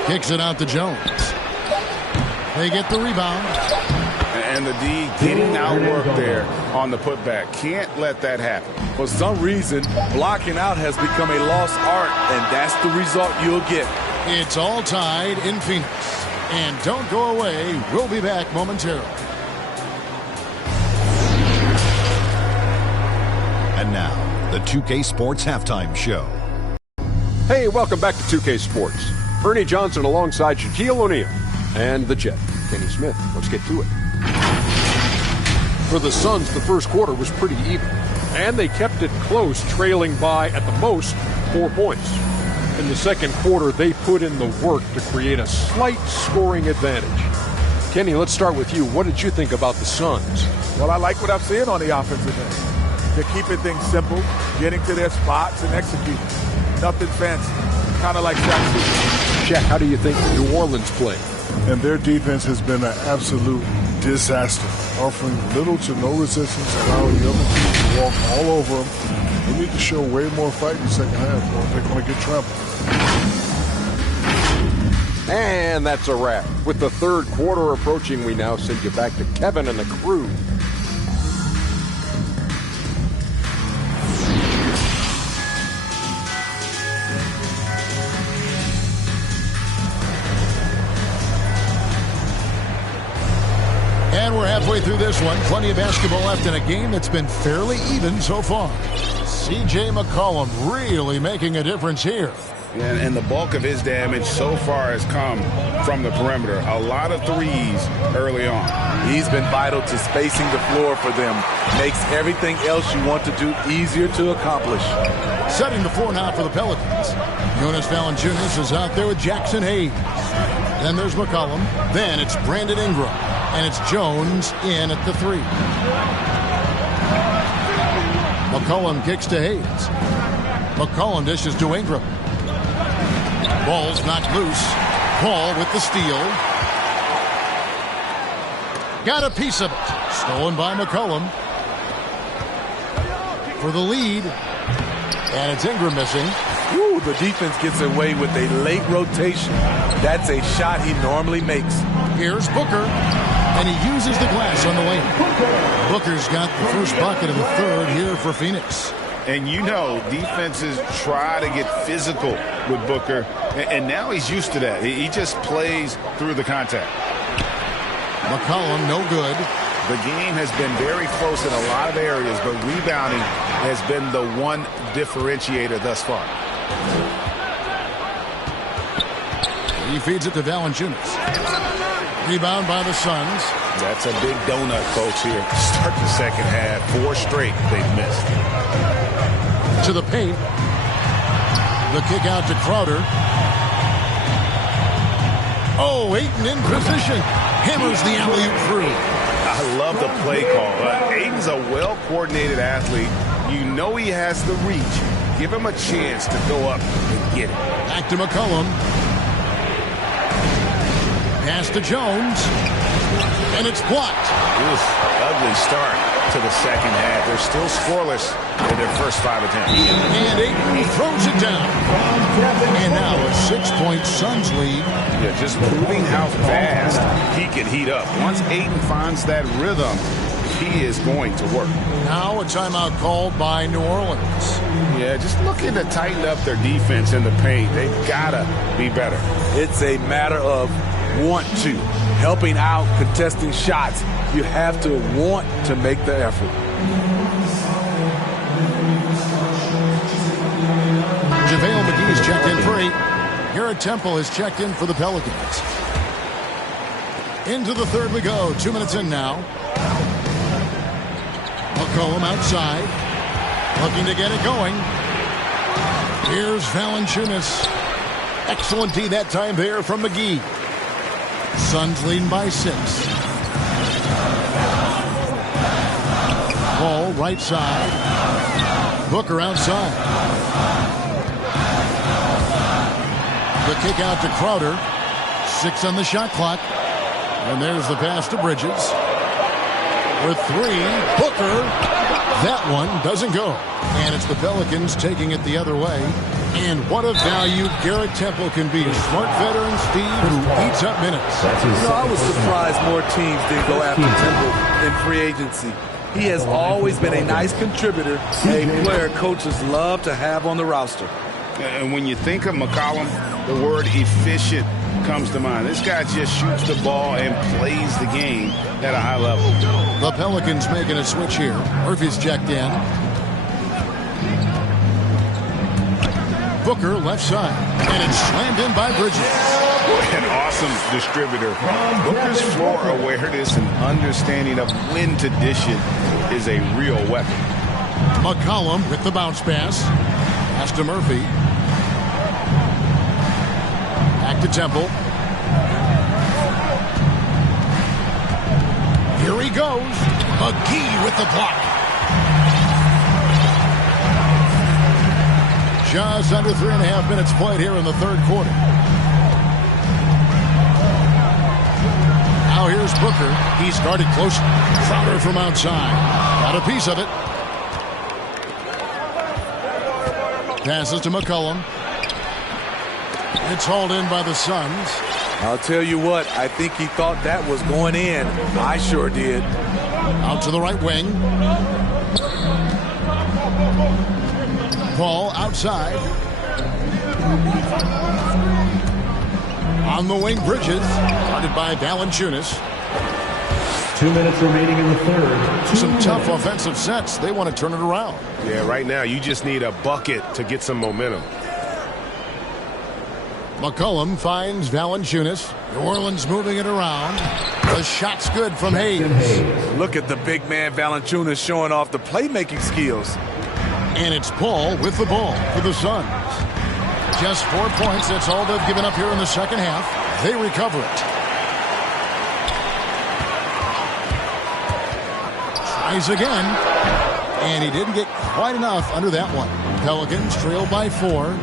Kicks it out to Jones. They get the rebound. And the D getting outworked there on the putback. Can't let that happen. For some reason, blocking out has become a lost art, and that's the result you'll get. It's all tied in Phoenix. And don't go away. We'll be back momentarily. And now, the 2K Sports Halftime Show. Hey, welcome back to 2K Sports. Ernie Johnson alongside Shaquille O'Neal and the Jet, Kenny Smith. Let's get to it. For the Suns, the first quarter was pretty even, and they kept it close, trailing by, at the most, 4 points. In the second quarter, they put in the work to create a slight scoring advantage. Kenny, let's start with you. What did you think about the Suns? Well, I like what I'm seeing on the offensive end. They're keeping things simple, getting to their spots and executing. Nothing fancy, kind of like Shaq, how do you think New Orleans played? And their defense has been an absolute disaster, offering little to no resistance, allowing the other team to walk all over them. They need to show way more fight in the second half, or they're going to get trampled. And that's a wrap. With the third quarter approaching, we now send you back to Kevin and the crew. And we're halfway through this one. Plenty of basketball left in a game that's been fairly even so far. C.J. McCollum really making a difference here. And the bulk of his damage so far has come from the perimeter. A lot of threes early on. He's been vital to spacing the floor for them. Makes everything else you want to do easier to accomplish. Setting the floor now for the Pelicans. Jonas Valanciunas is out there with Jackson Hayes. Then there's McCollum. Then it's Brandon Ingram. And it's Jones in at the three. McCollum kicks to Hayes. McCollum dishes to Ingram. Ball's knocked loose. Paul with the steal. Got a piece of it. Stolen by McCollum. For the lead. And it's Ingram missing. Ooh, the defense gets away with a late rotation. That's a shot he normally makes. Here's Booker. And he uses the glass on the lane. Booker's got the first bucket of the third here for Phoenix. And you know, defenses try to get physical with Booker, and now he's used to that. He just plays through the contact. McCollum, no good. The game has been very close in a lot of areas, but rebounding has been the one differentiator thus far. He feeds it to Valanciunas. Rebound by the Suns. That's a big donut, folks, here. Start the second half. 4 straight they've missed. To the paint. The kick out to Crowder. Oh, Ayton in position. Hammers the alley-oop through. I love the play call. Ayton's a well-coordinated athlete. You know he has the reach. Give him a chance to go up and get it. Back to McCollum. Pass to Jones. And it's blocked. Ugly start to the second half. They're still scoreless in their first 5 attempts. And Ayton throws it down. And now a 6-point Suns lead. Yeah, just proving how fast he can heat up. Once Ayton finds that rhythm, he is going to work. Now a timeout called by New Orleans. Yeah, just looking to tighten up their defense in the paint. They've got to be better. It's a matter of want to. Helping out, contesting shots. You have to want to make the effort. JaVale McGee's checked in for 8. Garrett Temple has checked in for the Pelicans. Into the third we go. 2 minutes in now. McCollum outside. Looking to get it going. Here's Valanciunas. Excellent D that time there from McGee. Suns leading by 6. Ball right side. Booker outside. The kick out to Crowder. 6 on the shot clock. And there's the pass to Bridges. With 3, Booker. That one doesn't go. And it's the Pelicans taking it the other way. And what a value Garrett Temple can be. A smart veteran, Steve, who eats up minutes. I was surprised more teams didn't go after Temple in free agency. He has always been a nice contributor, a player coaches love to have on the roster. And when you think of McCollum, the word efficient comes to mind. This guy just shoots the ball and plays the game at a high level. The Pelicans making a switch here. Murphy's checked in. Booker left side. And it's slammed in by Bridges. An awesome distributor. Booker's floor awareness and understanding of when to dish it is a real weapon. McCollum with the bounce pass. Pass to Murphy. Back to Temple. Here he goes. McGee with the block. Just under 3.5 minutes played here in the third quarter. Now here's Booker. He's guarded close. Crowder from outside. Got a piece of it. Passes to McCollum. It's hauled in by the Suns. I'll tell you what, I think he thought that was going in. I sure did. Out to the right wing. Ball outside. On the wing, Bridges. Guarded by Valanciunas. 2 minutes remaining in the third. Some tough offensive sets. They want to turn it around. Yeah, right now you just need a bucket to get some momentum. McCollum finds Valanciunas. New Orleans moving it around. The shot's good from Hayes. Look at the big man Valanciunas showing off the playmaking skills. And it's Paul with the ball for the Suns. Just 4 points. That's all they've given up here in the second half. They recover it. Tries again. And he didn't get quite enough under that one. Pelicans trail by 4.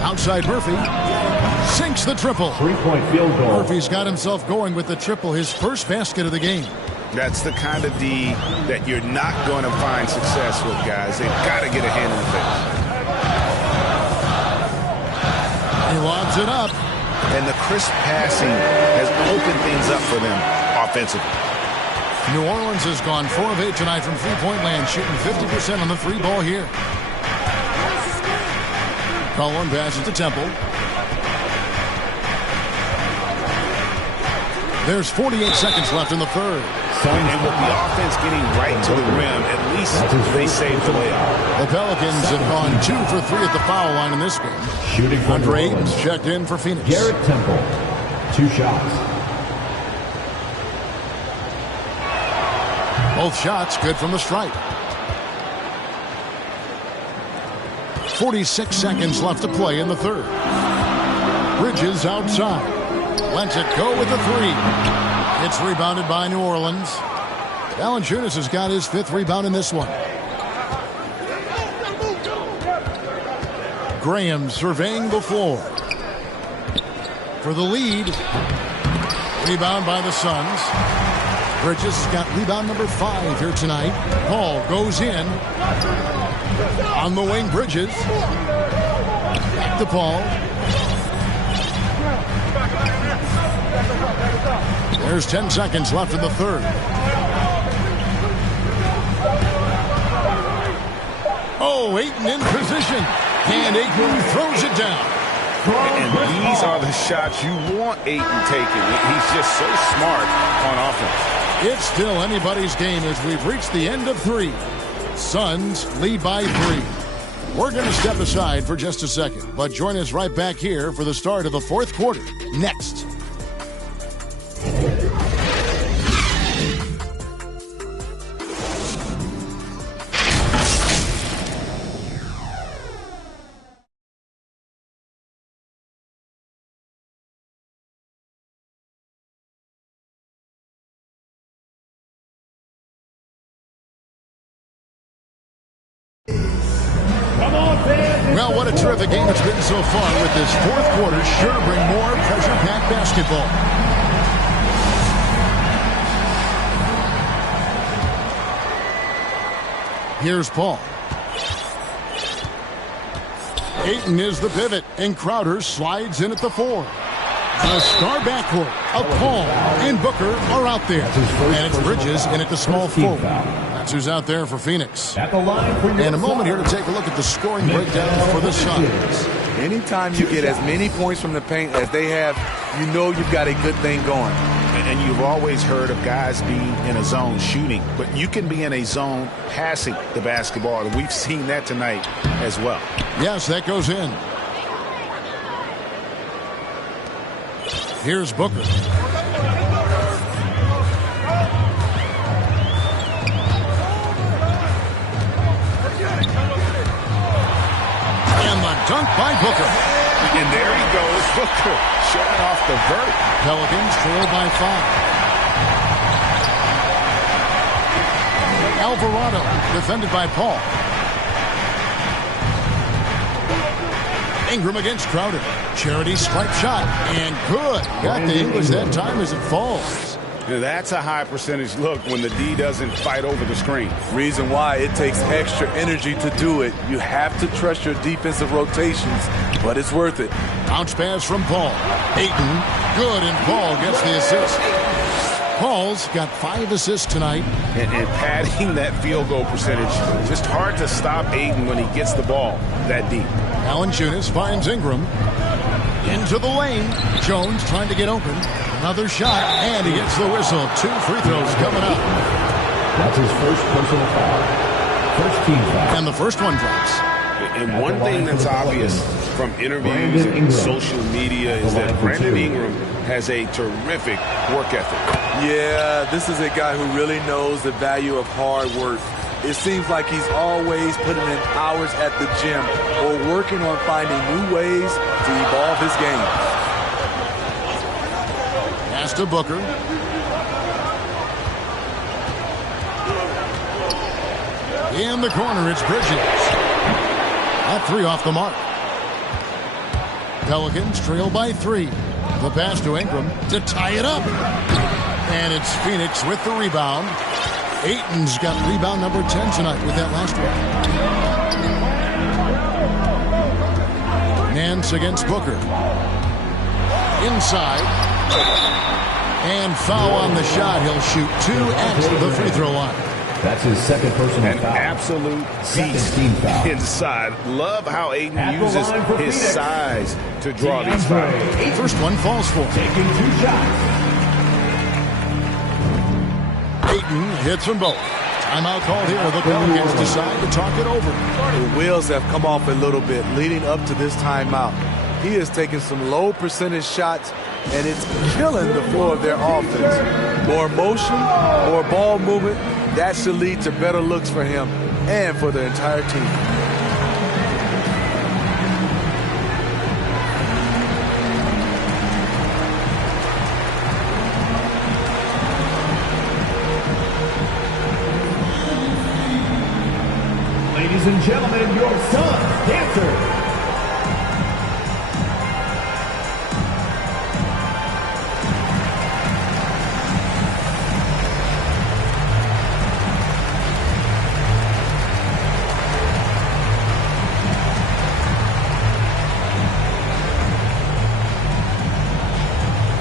Outside Murphy. Sinks the triple. 3-point field goal. Murphy's got himself going with the triple, his first basket of the game. That's the kind of D that you're not going to find success with, guys. They've got to get a hand in the face. He lobs it up. And the crisp passing has opened things up for them offensively. New Orleans has gone 4 of 8 tonight from three-point land, shooting 50% on the three ball here. Cullen passes to Temple. There's 48 seconds left in the third. And with the offense getting right to the rim, at least they saved the layup. The Pelicans have gone 2 for 3 at the foul line in this game. Shooting for Andre Ayton's checked in for Phoenix. Garrett Temple, 2 shots. Both shots good from the stripe. 46 seconds left to play in the third. Bridges outside. Lets it go with the three. It's rebounded by New Orleans. Valanciunas has got his 5th rebound in this one. Graham surveying the floor. For the lead. Rebound by the Suns. Bridges has got rebound number 5 here tonight. Paul goes in. On the wing, Bridges. Back to Paul. There's 10 seconds left in the third. Oh, Ayton in position. And Ayton throws it down. And these are the shots you want Ayton taking. He's just so smart on offense. It's still anybody's game as we've reached the end of 3. Suns lead by 3. We're going to step aside for just a second, but join us right back here for the start of the 4th quarter. Next. Well, what a terrific game it's been so far, with this 4th quarter sure to bring more pressure-packed basketball. Here's Paul. Ayton is the pivot, and Crowder slides in at the 4. The star backcourt of Paul and Booker are out there. And it's Bridges in at the small forward. That's who's out there for Phoenix. And a moment here to take a look at the scoring breakdown for the Suns. Anytime you get as many points from the paint as they have, you know you've got a good thing going. And you've always heard of guys being in a zone shooting, but you can be in a zone passing the basketball. And we've seen that tonight as well. Yes, that goes in. Here's Booker. And the dunk by Booker. And there he goes, Booker, showing off the vert. Pelicans trail by 5. Alvarado defended by Paul. Ingram against Crowder. Charity stripe shot, and good. Got the English that time as it falls. That's a high percentage look when the D doesn't fight over the screen. Reason why it takes extra energy to do it. You have to trust your defensive rotations, but it's worth it. Bounce pass from Paul. Ayton, good, and Paul gets the assist. Paul's got 5 assists tonight. And padding that field goal percentage, just hard to stop Ayton when he gets the ball that deep. Valanciunas finds Ingram. Into the lane. Jones trying to get open. Another shot, and he gets the whistle. 2 free throws coming up. That's his first personal foul. First team foul. And the first one drops. And one thing that's obvious from interviews and social media is that Brandon Ingram has a terrific work ethic. Yeah, this is a guy who really knows the value of hard work. It seems like he's always putting in hours at the gym or working on finding new ways to evolve his game. Pass to Booker. In the corner, it's Bridges. That 3 off the mark. Pelicans trail by 3. The pass to Ingram to tie it up. And it's Phoenix with the rebound. Ayton's got rebound number 10 tonight with that last one. Nance against Booker. Inside. And foul on the shot. He'll shoot 2 at the free throw line. That's his second personal foul. An absolute beast inside. Love how Ayton uses his size to draw these fouls. First one falls for. Taking 2 shots. Ayton hits them both. Timeout called here. The Pelicans decide to talk it over. The wheels have come off a little bit leading up to this timeout. He is taking some low percentage shots, and it's killing the flow of their offense. More motion, more ball movement, that should lead to better looks for him and for the entire team. Ladies and gentlemen, your SUNS dancers.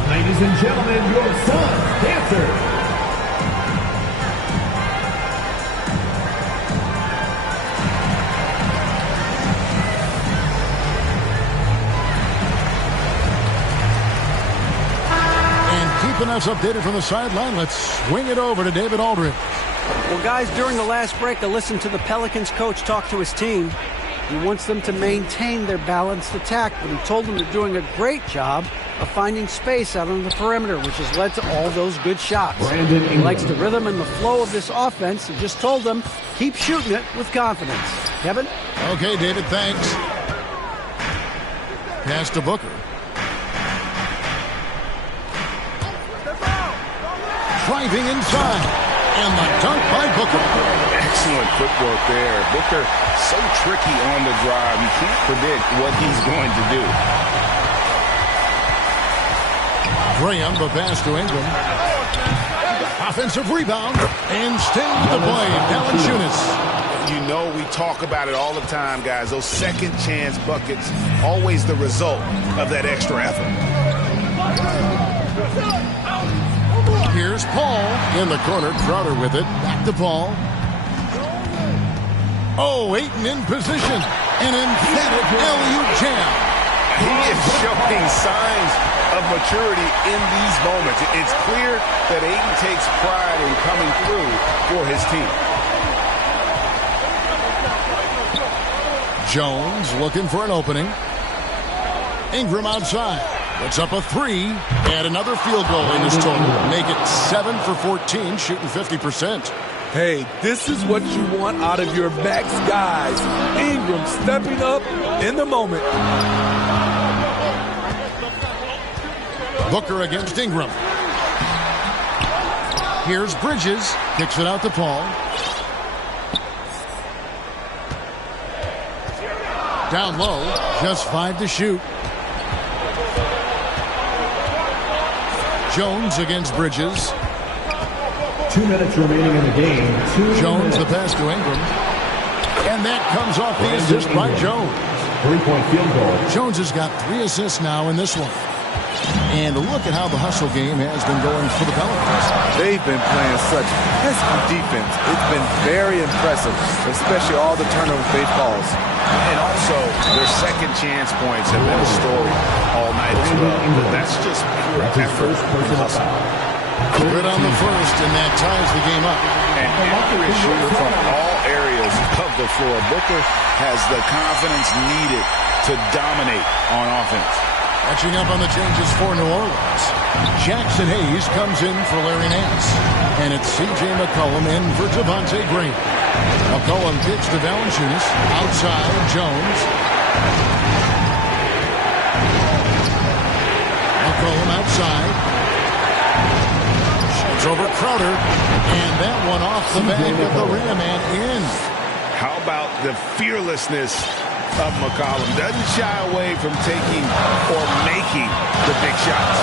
Ladies and gentlemen, your SUNS dancers. Keeping us updated from the sideline, let's swing it over to David Aldridge. Well, guys, during the last break, I listened to the Pelicans coach talk to his team. He wants them to maintain their balanced attack, but he told them they're doing a great job of finding space out on the perimeter, which has led to all those good shots. He likes the rhythm and the flow of this offense. He just told them, keep shooting it with confidence. Kevin? Okay, David, thanks. Pass to Booker. Driving inside, and the dunk by Booker. Excellent footwork there. Booker so tricky on the drive. You can't predict what he's going to do. Graham, the pass to Ingram. Offensive rebound, and staying with the play, Valanciunas. You know we talk about it all the time, guys. Those second chance buckets, always the result of that extra effort. Here's Paul in the corner. Crowder with it. Back to Paul. Oh, Ayton in position. An emphatic alley-oop jam. He is showing signs of maturity in these moments. It's clear that Ayton takes pride in coming through for his team. Jones looking for an opening. Ingram outside. Puts up a 3 and another field goal in his total. Make it 7 for 14, shooting 50%. Hey, this is what you want out of your max guys. Ingram stepping up in the moment. Booker against Ingram. Here's Bridges. Kicks it out to Paul. Down low. Just 5 to shoot. Jones against Bridges. 2 minutes remaining in the game. Jones, the pass to Ingram. And that comes off the assist by Jones. 3-point field goal. Jones has got 3 assists now in this one. And look at how the hustle game has been going for the Pelicans. They've been playing such pesky defense. It's been very impressive, especially all the turnovers they caused. And also, their second chance points have been a story all night as well. But that's just pure effort and hustle. Good on the first, and that ties the game up. An accurate shooter from all areas of the floor. Booker has the confidence needed to dominate on offense. Catching up on the changes for New Orleans. Jackson Hayes comes in for Larry Nance. And it's C.J. McCollum in for Javonte Green. McCollum kicks to Valanciunas. Outside, Jones. McCollum outside. Shoots over Crowder. And that one off the back of the rim and in. How about the fearlessness of McCollum. Doesn't shy away from taking or making the big shots.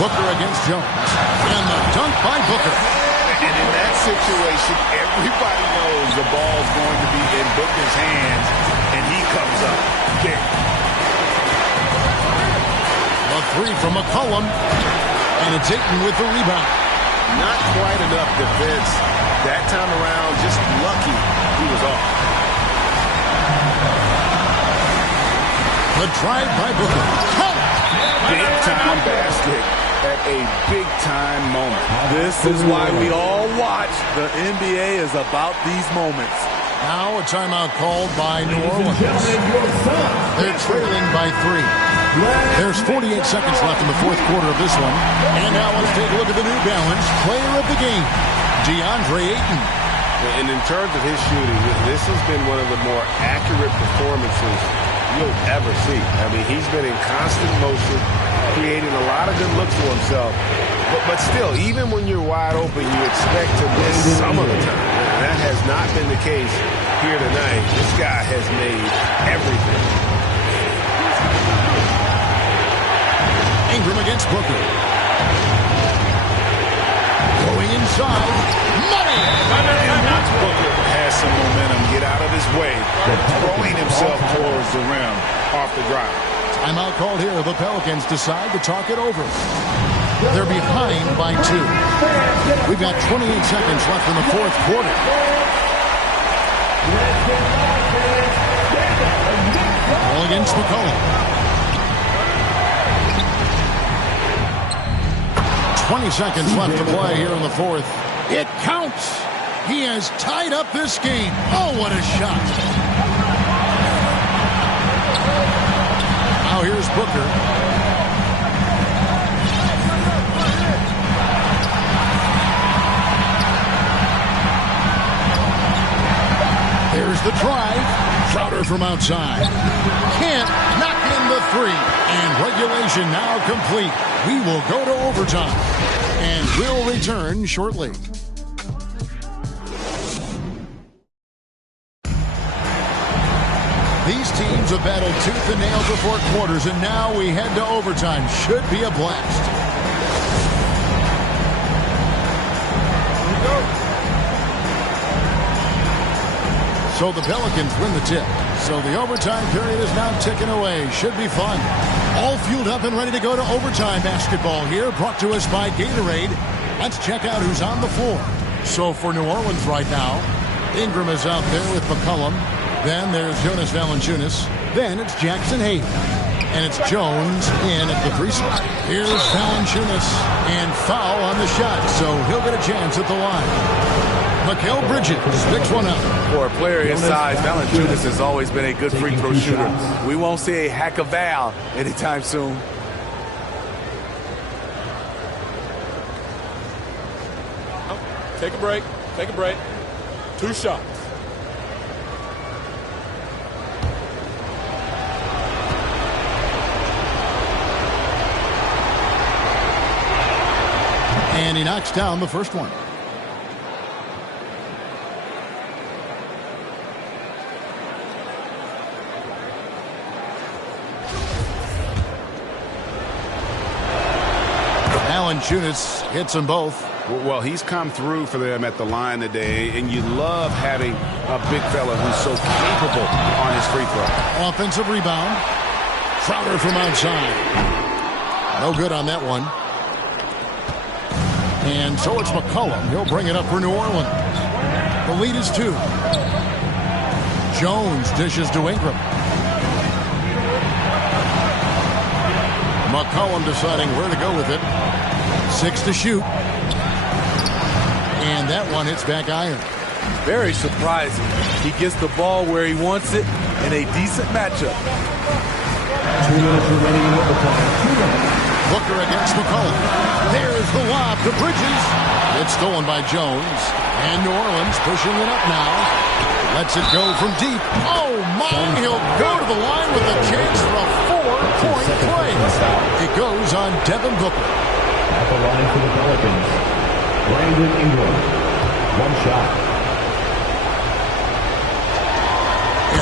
Booker against Jones. And the dunk by Booker. And in that situation, everybody knows the ball's going to be in Booker's hands, and he comes up big. A three from McCollum. And it's Ayton with the rebound. Not quite enough defense that time around. Just lucky he was off. The drive by Booker. Big-time basket at a big-time moment. This is why we all watch. The NBA is about these moments. Now a timeout called by New Orleans. They're trailing by 3. There's 48 seconds left in the fourth quarter of this one. And now let's take a look at the New Balance player of the game, DeAndre Ayton. And in terms of his shooting, this has been one of the more accurate performances you'll ever see. I mean, he's been in constant motion, creating a lot of good looks for himself. But still, even when you're wide open, you expect to miss some of the time. And that has not been the case here tonight. This guy has made everything. Ingram against Booker. Going inside. Money! And once Booker has some momentum, get out of his way, throwing himself towards the rim off the drive. Timeout called here. The Pelicans decide to talk it over. They're behind by 2. We've got 28 seconds left in the fourth quarter. Ball against McCollum. 20 seconds left to play here in the fourth. It counts. He has tied up this game. Oh, what a shot. Now here's Booker. Here's the drive. Crowder from outside. Can't knock in the 3. And regulation now complete. We will go to overtime. And we'll return shortly. These teams have battled tooth and nail for 4 quarters, and now we head to overtime. Should be a blast. Here we go. So the Pelicans win the tip. So the overtime period is now ticking away. Should be fun. All fueled up and ready to go to overtime basketball here. Brought to us by Gatorade. Let's check out who's on the floor. So for New Orleans right now, Ingram is out there with McCollum. Then there's Jonas Valanciunas. Then it's Jackson Hayes. And it's Jones in at the free spot. Here's Valanciunas. And foul on the shot. So he'll get a chance at the line. Mikal Bridges picks one up. For a player his size, Valanciunas has always been a good free throw shooter. We won't see a hack of Val anytime soon. Take a break. Take a break. 2 shots. And he knocks down the first one. Valanciunas hits them both. Well, he's come through for them at the line today, and you love having a big fella who's so capable on his free throw. Offensive rebound. Crowder from outside. No good on that one. And so it's McCollum. He'll bring it up for New Orleans. The lead is 2. Jones dishes to Ingram. McCollum deciding where to go with it. 6 to shoot. And that one hits back iron. Very surprising. He gets the ball where he wants it in a decent matchup. 2 minutes remaining in overtime. 2 minutes. Booker against McCollum. There's the lob to Bridges. It's stolen by Jones. And New Orleans pushing it up now. Lets it go from deep. Oh, my. He'll go to the line with a chance for a 4-point play. It goes on Devin Booker. At the line for the Pelicans, Brandon Ingram. 1 shot.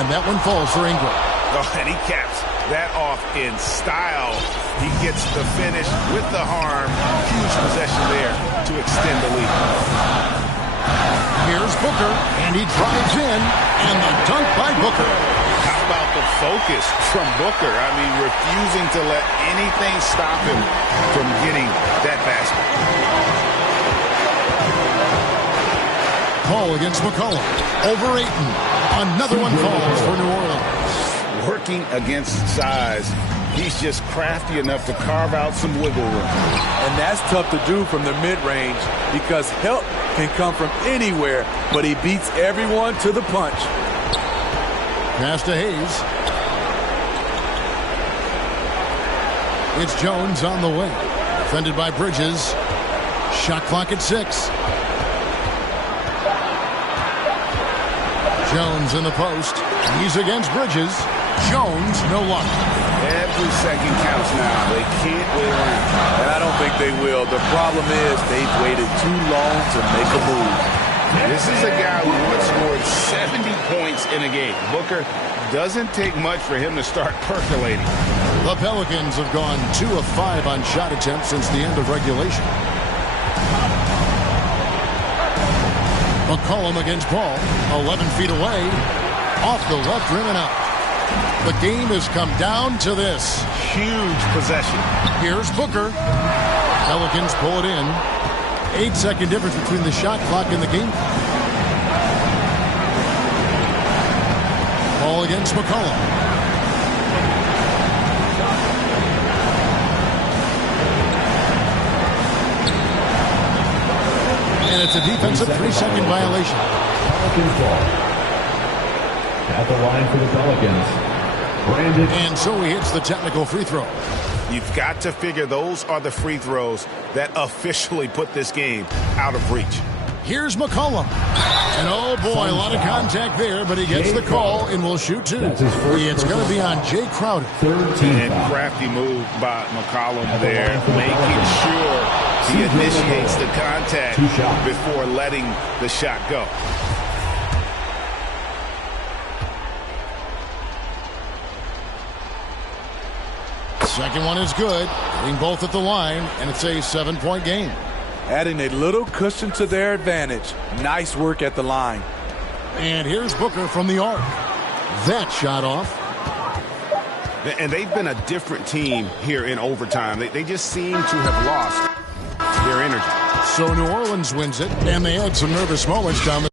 And that one falls for Ingram. Oh, and he caps that off in style. He gets the finish with the harm. Huge possession there to extend the lead. Here's Booker, and he drives in, and the dunk by Booker. How about the focus from Booker? I mean, refusing to let anything stop him from getting that basket. Paul against McCollum. Over Ayton. Another one falls for New Orleans. Working against size, he's just crafty enough to carve out some wiggle room. And that's tough to do from the mid-range because help can come from anywhere, but he beats everyone to the punch. Pass to Hayes. It's Jones on the wing. Defended by Bridges. Shot clock at 6. Jones in the post. He's against Bridges. Jones, no luck. Every second counts now. They can't wait around. And I don't think they will. The problem is they've waited too long to make a move. This is a guy who once scored 70 points in a game. Booker, doesn't take much for him to start percolating. The Pelicans have gone 2 of 5 on shot attempts since the end of regulation. McCollum against Paul. 11 feet away. Off the left rim and out. The game has come down to this. Huge possession. Here's Booker. Pelicans pull it in. 8-second difference between the shot clock and the game. Ball against McCollum. And it's a defensive 3-second violation. Pelicans ball. At the line for the Pelicans. Brandon. And so he hits the technical free throw. You've got to figure those are the free throws that officially put this game out of reach. Here's McCollum. And oh boy, a lot of contact there, but he gets the call and will shoot 2. It's going to be on Jay Crowder. And crafty move by McCollum there, making sure he initiates the contact before letting the shot go. Second one is good. Hitting both at the line, and it's a 7-point game. Adding a little cushion to their advantage. Nice work at the line. And here's Booker from the arc. That shot off. And they've been a different team here in overtime. They just seem to have lost their energy. So New Orleans wins it, and they had some nervous moments down the